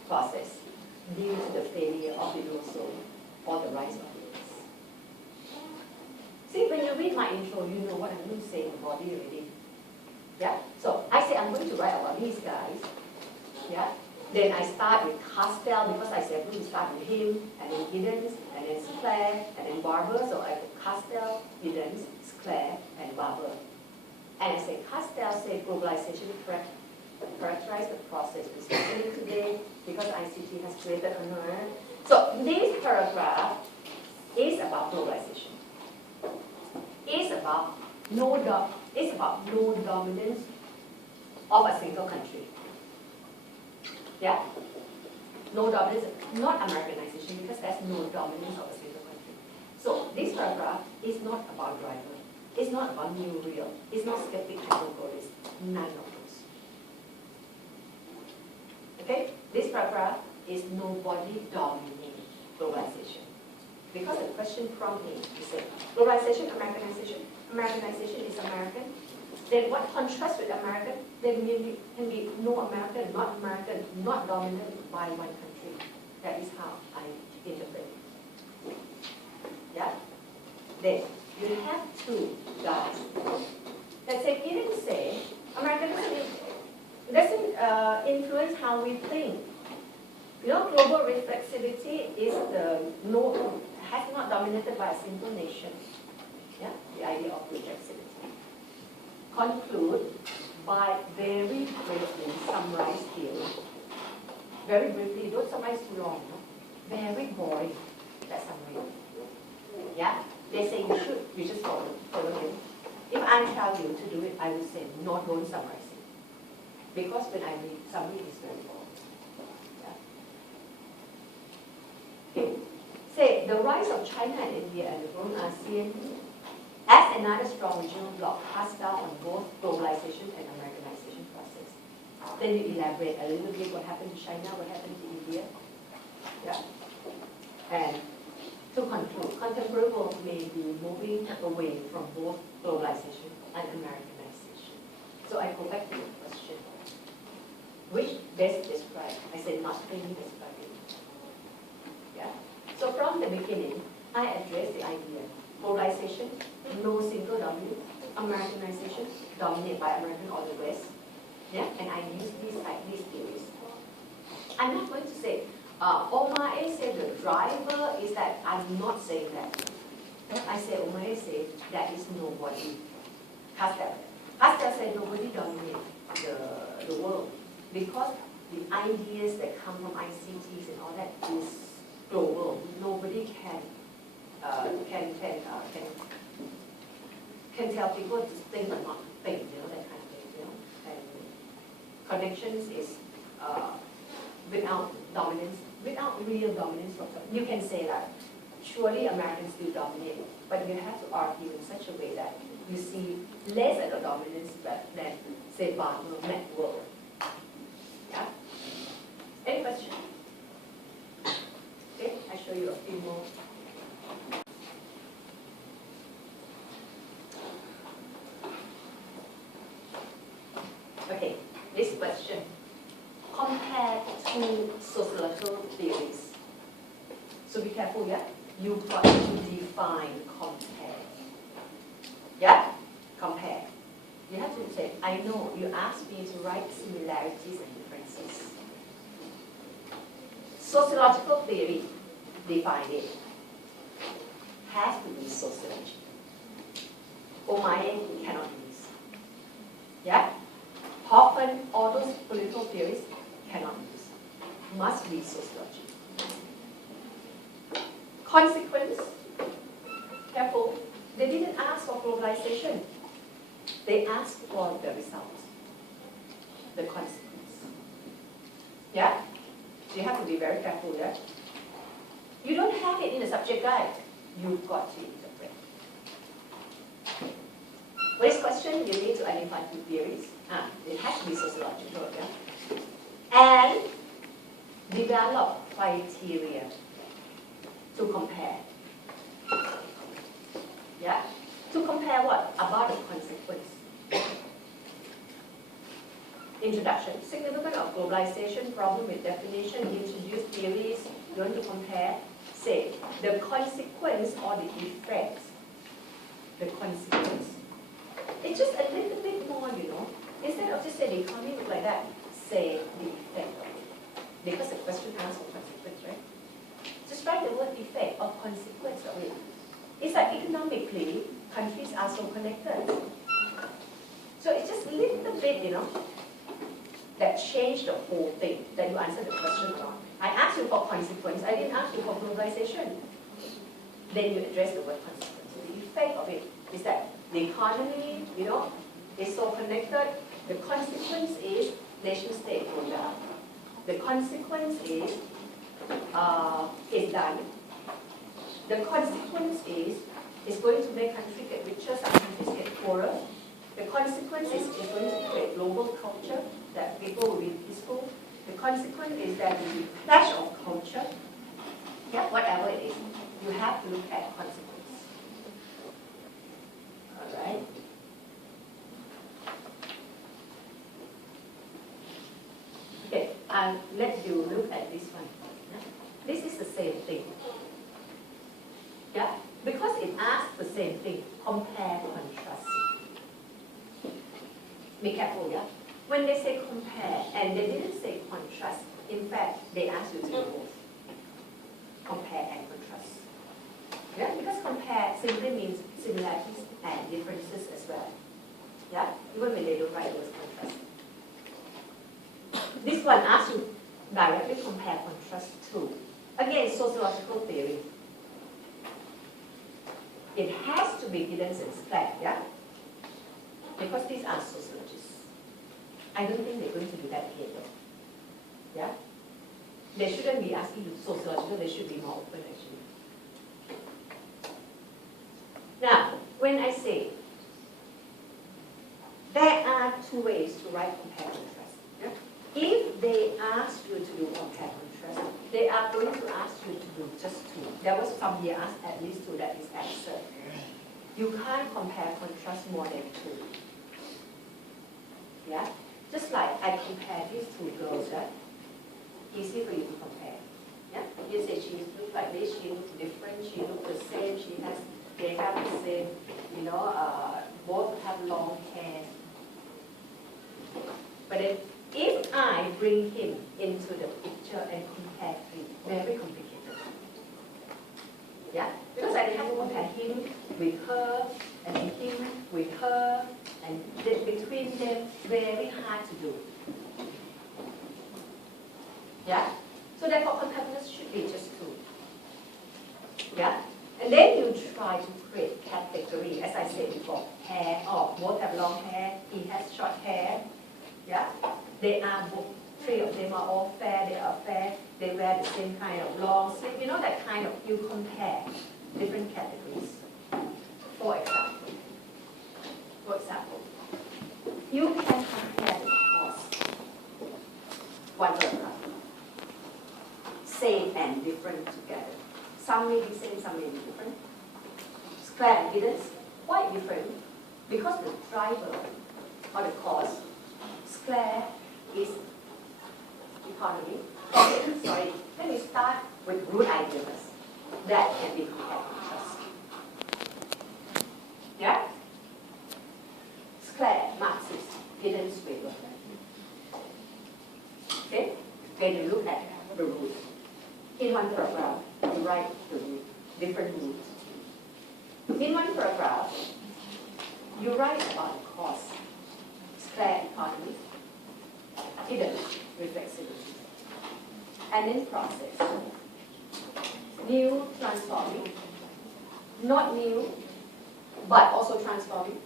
process due to the failure of the Eurozone or the rise of the US. See, when you read my intro, you know what I'm going to say in the body already. Yeah? So I say I'm going to write about these guys. Yeah? Then I start with Castell because I said I'm going to start with him, and then Giddens, and then Sclair, and then Barber. So I put Castell, Giddens, Sclair, and Barber. And I say Castell said globalization characterized the process we're studying today because ICT has created a norm. So this paragraph is about globalization. It's about no dominance of a single country. Yeah? No dominance, not Americanization, because there's no dominance of a single country. So this paragraph is not about driver. It's not about new real. It's not skeptic hyperbolist. None of those. Okay? This paragraph is nobody dominating globalization. Because the question from me is say, globalization, Americanization. Americanization is American. Then what contrasts with American? There can be no American, not dominant by one country. That is how I interpret it. Yeah? Then you have two guys that say, he didn't say, Americanism doesn't influence how we think. Global reflexivity is has not dominated by a single nation. Yeah, the idea of reflexivity. Conclude by very briefly summarize here. Very briefly, don't summarize too long. No? Very boring, that summary. Yeah, they say you just follow him. If I tell you to do it, I will say, no, don't summarize it. Because when I read, summary is very boring. Yeah. Okay. Say, the rise of China and India and the growing ASEAN as another strong regional bloc cast down on both globalization and Americanization process. Then you elaborate a little bit what happened to China, what happened to India. Yeah. And to conclude, contemporary world may be moving away from both globalization and Americanization. So I go back to the question. Which best describe? I said nothing describing. Yeah. So from the beginning, I addressed the idea. Globalization, no single W. Americanization, dominated by American or the West. Yeah, and I use these theories. I'm not going to say, Omar A said the driver is that. I'm not saying that. I say Omar A said that is nobody. Castell said nobody dominates the world because the ideas that come from ICTs and all that is global. Nobody can tell people to think or not think, that kind of thing, And connections is without dominance, without real dominance whatsoever. You can say that surely Americans do dominate, but you have to argue in such a way that you see less of the dominance than say Barber, World. Yeah? Any question? Okay, I show you a few more. Okay, this question. Compared to sociological theories. So be careful, yeah? You've got to define compare. Yeah? Compare. You have to say, I know you asked me to write similarities and differences. Sociological theory, define it. Has to be sociology. Omae cannot use. Yeah? Hoffman, all those political theories cannot use. Must be sociology. Consequence, careful, they didn't ask for globalization. They asked for the result, the consequence. Yeah? So you have to be very careful there. You don't have it in the subject guide. You've got to interpret. First question, you need to identify two theories. It has to be sociological, yeah? And develop criteria to compare. Yeah? To compare what? About the consequence. Introduction. Significance of globalization, problem with definition, introduce theories, you want to compare. Say, the consequence or the effects. The consequence. It's just a little bit more, you know. Instead of just say the economy look like that, say the effect of it. Because the question asks for consequence, right? Just write the word effect or consequence of it. It's like economically, countries are so connected. So it's just a little bit, you know, that changed the whole thing, that you answer the question wrong. I asked you for consequence, I didn't ask you for globalization. Then you address the word consequence. So the effect of it is that the economy, you know, is so connected. The consequence is nation state going down. The consequence is it's done. The consequence is it's going to make countries get richer, some countries get poorer. The consequence is it's going to create global culture that people will be peaceful. The consequence is that there will be clash of culture. Yeah, whatever it is, you have to look at consequence. All right. Okay, I'll let you look at this one. This is the same thing. Yeah, because it asks the same thing. Compare, contrast. Be careful, yeah. When they say compare, and they didn't say contrast, in fact, they asked you to do both. Compare and contrast. Yeah, because compare simply means similarities and differences as well. Yeah, even when they don't write those contrast. This one asks you directly compare contrast to. Again, sociological theory. It has to be hidden and flat, yeah? Because these are sociologists. I don't think they're going to do that here, though. Yeah? They shouldn't be asking you sociological, they should be more open, actually. Now, when I say, there are two ways to write compare contrast. Yeah? If they ask you to do compare contrast, they are going to ask you to do just two. There was some here asked at least two, that is absurd. You can't compare contrast more than two. Yeah? Just like I compare these two girls, right? Easy for you to compare. Yeah? You say she looks like this, she looks different, she looks the same, they have the same, you know, both have long hair. But then, if I bring him into the picture and compare him, very complicated. Yeah? Because I have to compare him with her, and him with her, and between them, very hard to do. Yeah? So therefore, comparison should be just two. Yeah? And then you try to create category, as I said before, hair, both have long hair, he has short hair. Yeah? They are both, three of them are all fair, they are fair, they wear the same kind of long sleeve, you know, that kind of, you compare different categories. For example, you can compare the cost, one paragraph, same and different together. Some may be same, some may be different. Square evidence, quite different, because the driver or the cost, square is economy. Okay, sorry, let me start with root idea first. that can be compared and contrasted. Yeah? Claire, Marxist, Giddens, Weber. Okay? When you look at the root, in one paragraph, you write the root, different roots. In one paragraph, you write about cause, Claire economy, Giddens, reflexivity, and in process, new, transforming, not new, but also transforming.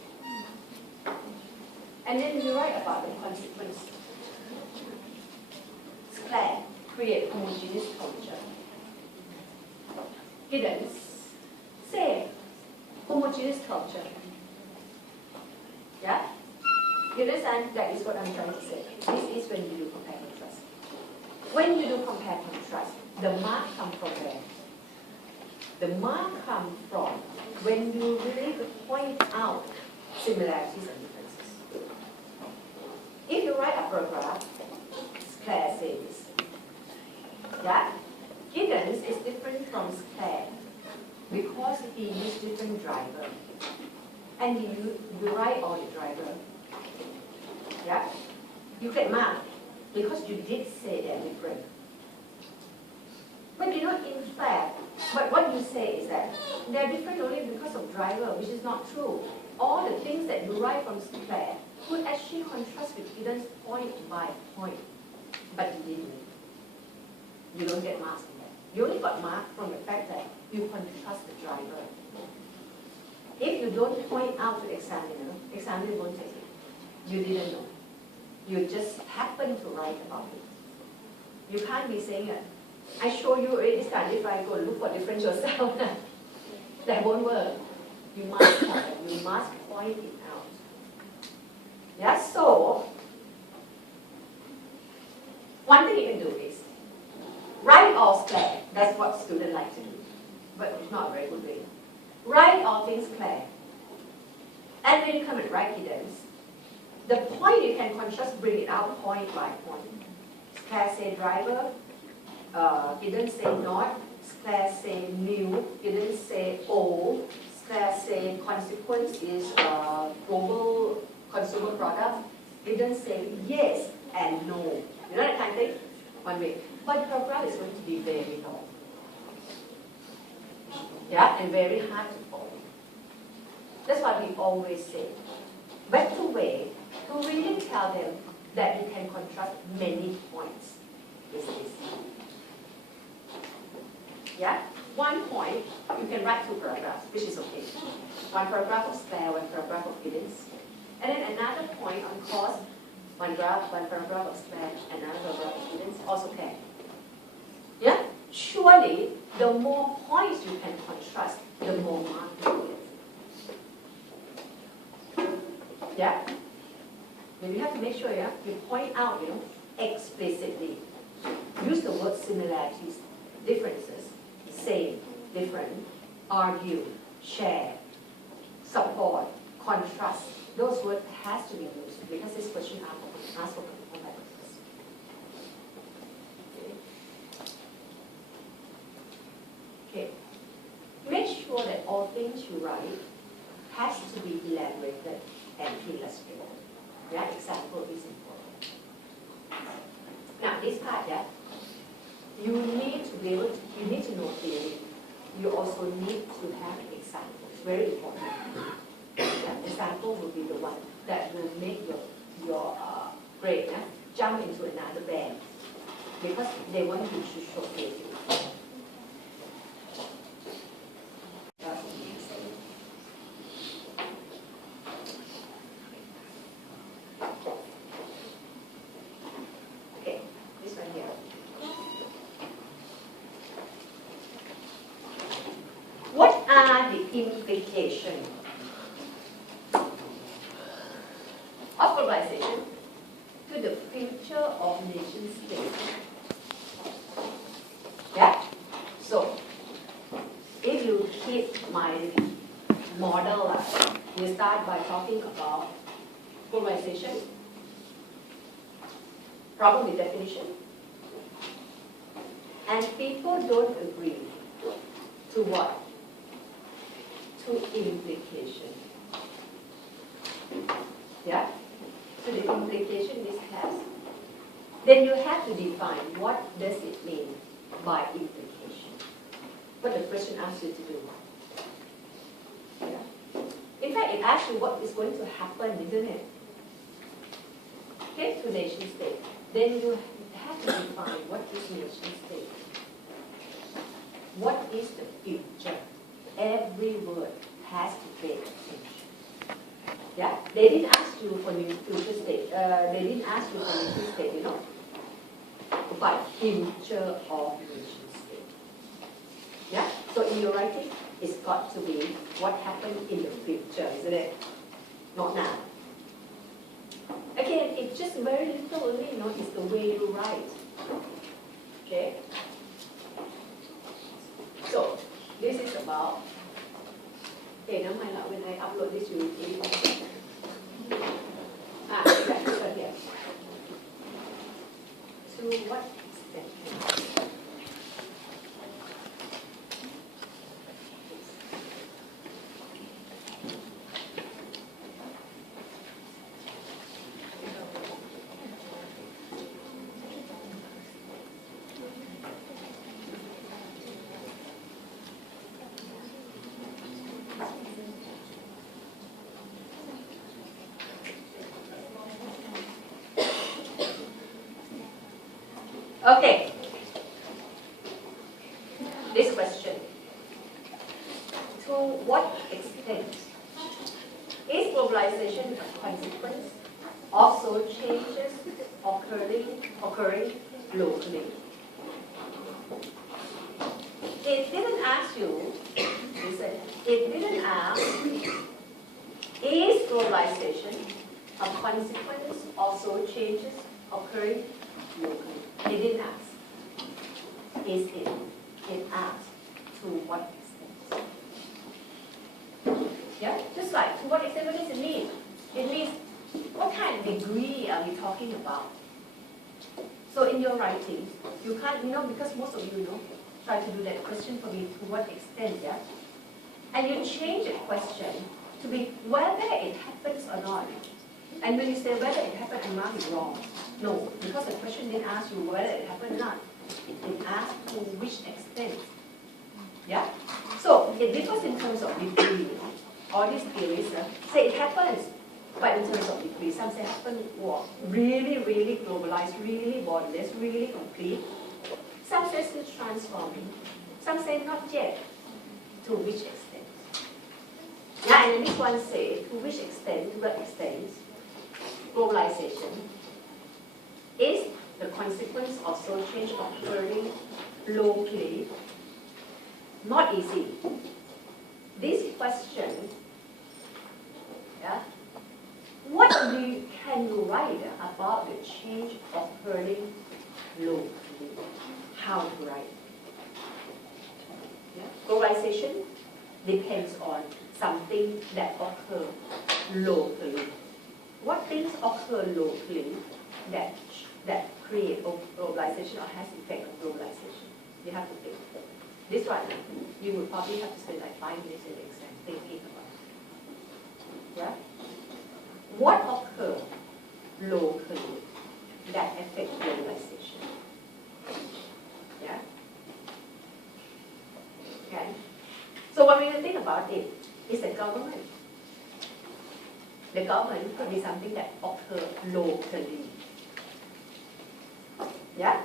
And then you write about the consequence. Claire, create homogeneous culture. Giddens, say, homogeneous culture. Yeah? You understand? That is what I'm trying to say. This is when you do compare and contrast. When you do compare and contrast, the mark comes from where? The mark comes from when you really point out similarities and differences. If you write a paragraph, Claire says, yeah, Giddens is different from Claire because he used different driver. And you write all the driver. Yeah? You get mark because you did say they're different. But you know, in fact, but what you say is that they're different only because of driver, which is not true. All the things that you write from Claire could actually contrast with Giddens point by point. But you didn't. You don't get marks from that. You only got marked from the fact that you contrast the driver. If you don't point out to the examiner, examiner won't take it. You didn't know. You just happen to write about it. You can't be saying it. I show you already started if I go look for difference yourself. That won't work. You must have it. You must point it out. Yeah, so one thing you can do is write all Claire. That's what students like to do, but it's not a very good way. Write all things Claire. And then you come and write Giddens. The point you can contrast, bring it out point by point. Claire say driver, Giddens say not, Claire say new, Giddens say old, Claire say consequence is global consumer product, Giddens say yes and no. You know that kind of thing? One way. But the paragraph is going to be very long. Yeah, and very hard to follow. That's why we always say, better way to really tell them that you can contrast many points is this. Yeah? One point, you can write 2 paragraphs, which is okay. 1 paragraph of Claire, 1 paragraph of Giddens. And then another point on cause, 1 paragraph of Claire, another paragraph of Giddens, also okay. Yeah? Surely, the more points you can contrast, the more mark you get. Yeah? Then you have to make sure, yeah, you point out, explicitly. Use the word similarities, differences, same, different, argue, share, support, contrast. Those words has to be used because this question asks for competitors. Okay. Make sure that all things you write has to be elaborated and illustrated. Yeah, example is important. Now, this part, yeah, you need to be able to, you need to know theory. You also need to have examples. Very important. Yeah, example will be the one that will make your brain jump into another band because they want you to show creativity. Okay, this one here. What are the implications of globalization to the future of nation states? Yeah? So, if you keep my model, you start by talking about globalization, problem with definition, and people don't agree. to what? To implication. Yeah? So the implication is has. Then you have to define what does it mean by implication. What the question asks you to do. Yeah? In fact, it asks you what is going to happen, isn't it? Okay, to nation state. Then you have to define what is nation state. What is the future? Every word has to pay attention. Yeah? They didn't ask you for future state. They didn't ask you for nation state, you know. But future of nation state. Yeah? So in your writing, it's got to be what happened in the future, isn't it? Not now. Again, it's just very little only, you know, it's the way you write. Okay? So, this is about, okay, never mind, when I upload this, you will see it. Right, so here. To what extent? Okay. This question. To what extent is globalization a consequence of social changes occurring locally? It didn't ask you, listen, it didn't ask, is globalization a consequence of social changes occurring locally? It didn't ask. Is it? It asked to what extent? Yeah? Just like, to what extent, what does it mean? It means, what kind of degree are we talking about? So in your writing, you can't, because most of you, try to do that question for me, to what extent, yeah? And you change the question to be whether it happens or not. And when you say whether it happened or not, it's wrong. No, because the question didn't ask you whether it happened or not. It asked to which extent. Yeah? So it differs in terms of degree. All these theories say it happens, but in terms of degree. Some say happen what? Really, really globalized, really borderless, really complete. Some say still transforming. Some say not yet. To which extent? Yeah, and this one say to which extent, to what extent, globalization is the consequence of social change occurring locally. Not easy. This question, yeah, what can you write about the change occurring locally? How to write? Yeah? Globalization depends on something that occurs locally. What things occur locally that create globalization or has effect on globalization? You have to think. This one, you would probably have to spend like 5 minutes in the exam thinking about it. Yeah? What occurs locally that affect globalization? Yeah? Okay? So when we think about it, it's the government. The government could be something that occurs locally. Yeah?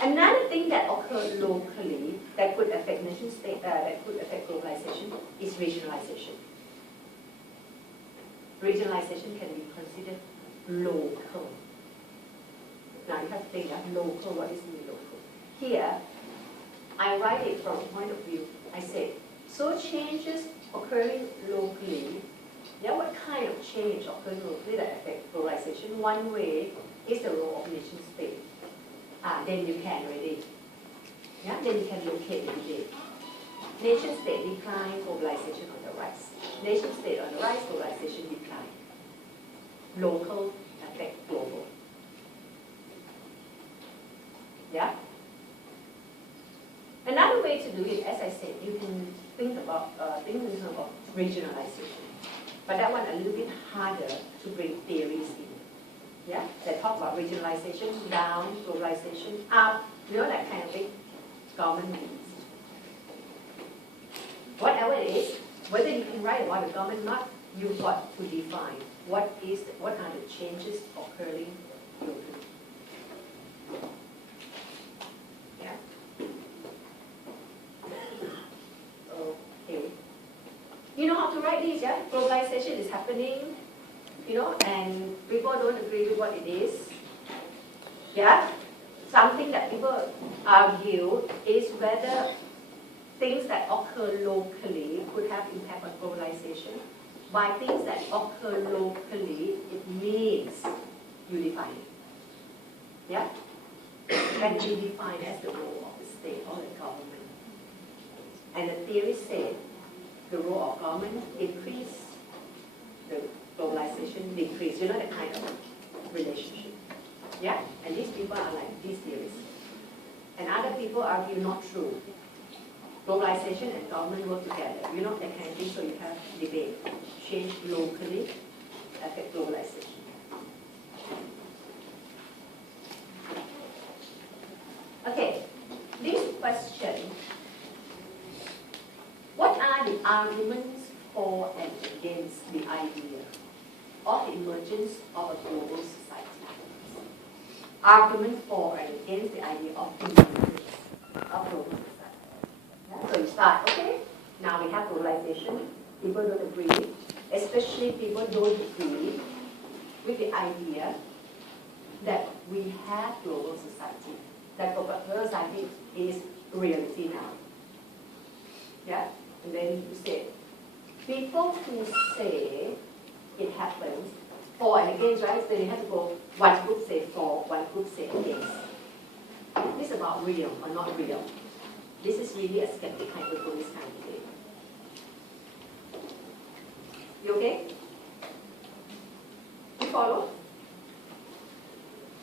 Another thing that occurs locally that could affect nation state, that could affect globalization is regionalization. Regionalization can be considered local. Now you have to think that local, what is mean local? Here, I write it from a point of view. I say, so changes occurring locally. Yeah, what kind of change occurs locally that affect globalization? One way is the role of nation state. Then you can already. Yeah, then you can locate it. Nation state decline, globalization on the rise. Nation state on the rise, globalization decline. Local affect global. Yeah? way to do it, as I said, you can think in terms of regionalization. But that one a little bit harder to bring theories in. Yeah, they talk about regionalization, down, globalization, up, that kind of thing. Government needs. Whatever it is, whether you can write about the government or not, you've got to define what are the changes occurring locally. Yeah. Okay. You know how to write these, yeah? Globalization is happening, and people don't agree with what it is. Yeah? Something that people argue is whether things that occur locally could have impact on globalization. By things that occur locally, it means you define it. Yeah? And you define as the role of the state or the government. And the theory said the role of government increase, the globalization decrease. That kind of relationship. Yeah? And these people are like these theories. And other people argue not true. Globalization and government work together. That kind of thing, so you have debate. Change locally affect globalization. Okay, this question. What are the arguments for and against the idea of the emergence of a global society? Argument for and against the idea of emergence of global society. Yeah? So you start, okay, now we have globalization, people don't agree, especially people don't agree with the idea that we have global society, that global society is reality now. Yeah? And then you say, people who say it happens, for and against, right? So you have to go, one group say for, one group say against. This is about real or not real. This is really a skeptic hypothesis kind of thing. You okay? You follow?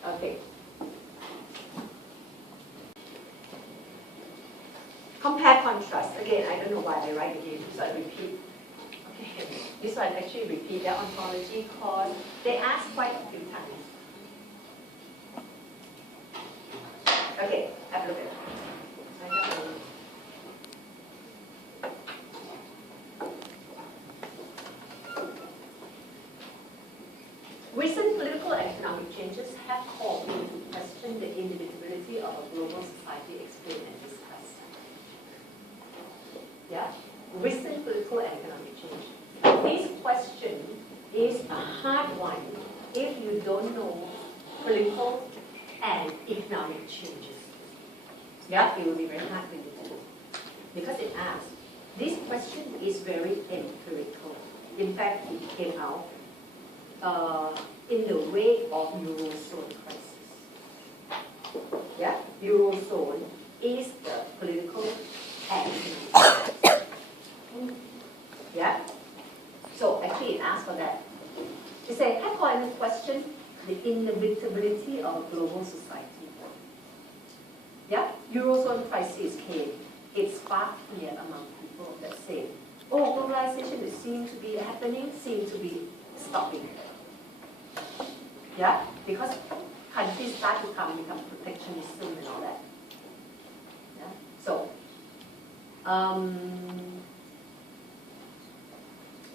Okay. Compare contrast. Again, I don't know why they write again, so I repeat. Okay. This one actually repeat their ontology course. They ask quite a few times. Okay, have a look at it. Recent political and economic changes have called into question the inevitability of a global society explained and discussed. Yeah? Recent political and economic change. This question is a hard one if you don't know political and economic changes. Yeah, it will be very hard for you to do. Because it asks, this question is very empirical. In fact, it came out in the wake of Eurozone crisis. Yeah, Eurozone is the political and economic. Yeah, so actually it asks for that. It says, I call into question the inevitability of a global society. Yeah, Eurozone crisis came. It sparked fear among people that say, oh, globalization is seen to be happening, seen to be stopping. Yeah, because countries start to become protectionism and all that. Yeah, so,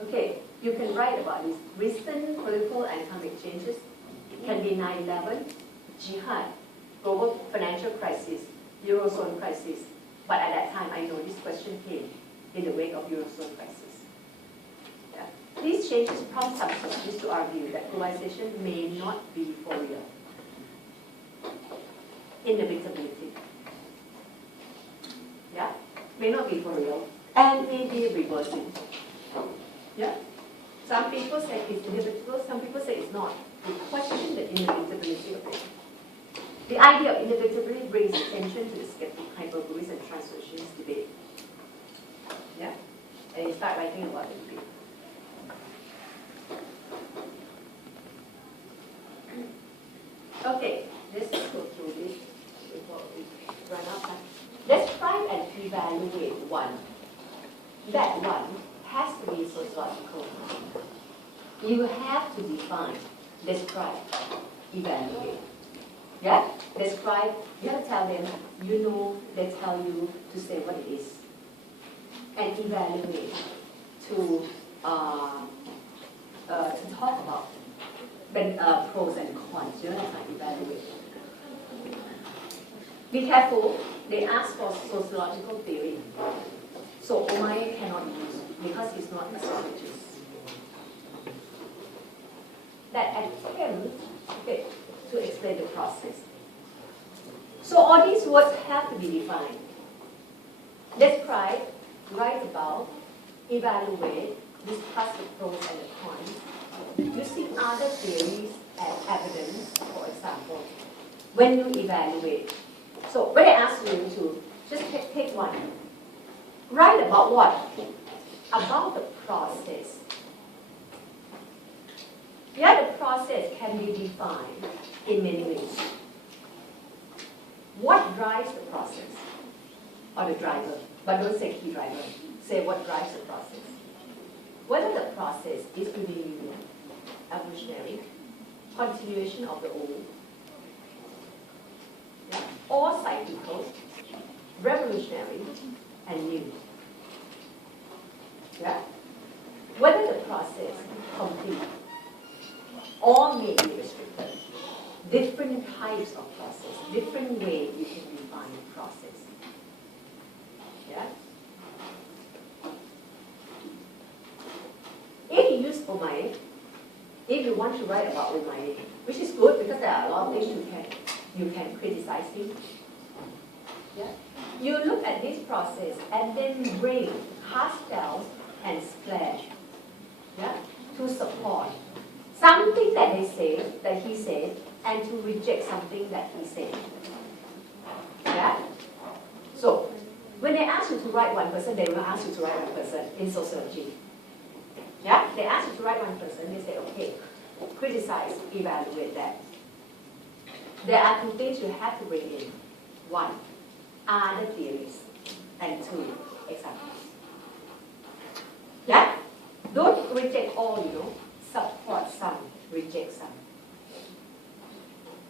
okay, you can write about this. Recent political and economic changes. It can be 9/11, jihad, global financial crisis, Eurozone crisis. But at that time, I know this question came in the wake of Eurozone crisis. Yeah. These changes prompt some scientists to argue that globalization may not be for real. Inevitability. Yeah, may not be for real, and may be reversing. Yeah. Some people say it's inevitable, some people say it's not. We question the inevitability of it. The idea of inevitability brings attention to the skeptic, hyperboreans, and transformationist debate. Yeah? And you start writing about the debate. Okay, let's go through this before we run out of time. Let's try and evaluate one, that one has to be sociological. You have to define, describe, evaluate. Yeah? Describe, you have to tell them, you know, they tell you to say what it is. And evaluate, to talk about pros and cons. You know, that's not evaluate. Be careful, they ask for sociological theory. So Omae cannot use because he's not a sociologist. That attempt to explain the process. So all these words have to be defined. Describe, write about, evaluate, discuss the pros and the cons, using other theories and evidence, for example. When you evaluate, so when I ask you to just take one, write about what? About the process. Yeah, the process can be defined in many ways. What drives the process? Or the driver, but don't say key driver. Say what drives the process. Whether the process is to be new, evolutionary, continuation of the old, yeah, or cyclical, revolutionary, and new. Yeah? Whether the process complete or may be restricted. Different types of process, different ways you can define a process. Yeah? If you use Omae, if you want to write about Omae, which is good because there are a lot of things you can criticize him. Yeah? You look at this process and then bring pastels and splash, yeah, to support something that they say, that he said, and to reject something that he said. Yeah? So, when they ask you to write one person, they will ask you to write one person in sociology. Yeah? They ask you to write one person, they say, okay, criticize, evaluate that. There are two things you have to bring in. One, other theories, and two, examples. Yeah? Don't reject all, you know. Support some, reject some.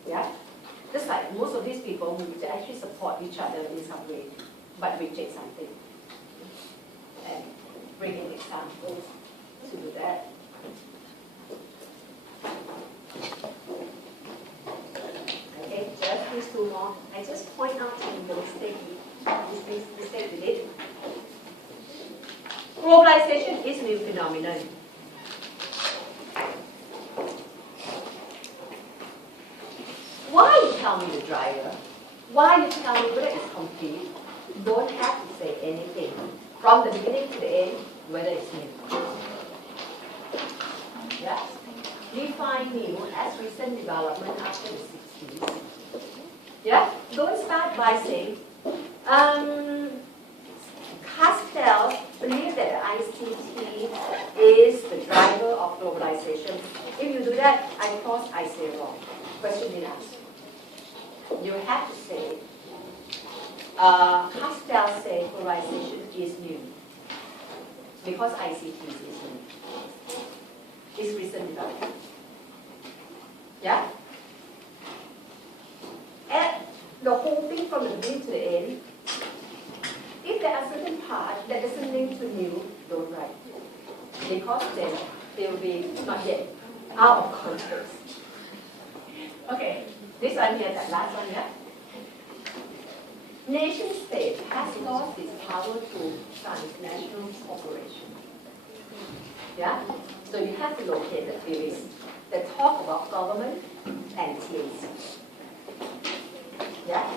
Yeah? Just like most of these people who actually support each other in some way, but reject something. And bring in examples to do that. Okay, just these two more. I just point out to you the mistake we did. Globalization is new phenomenon. Why you tell me the driver? Why you tell me whether it's complete? You don't have to say anything. From the beginning to the end, whether it's new. Yeah? Define new as recent development after the 60s. Yeah? Don't start by saying, Castell believes that the ICT is the driver of globalization. If you do that, I say wrong. Question is asked. You have to say, Castell says polarization is new because ICT is new. It's recent development. Yeah? And the whole thing from the beginning to the end, if there are certain parts that doesn't link to new, don't write. Because then they will be not yet out of context. Okay. This one here, that last one, yeah? Nation state has lost its power to transnational cooperation. Yeah? So you have to locate the theories that talk about government and TNC. Yeah?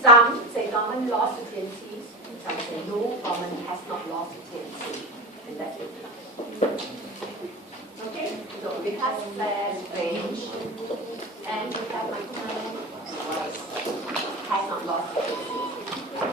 Some say government lost to TNC, some say no, government has not lost to TNC. And that's it. Okay? So we have slash, range, and we have microphone and voice. Has not lost its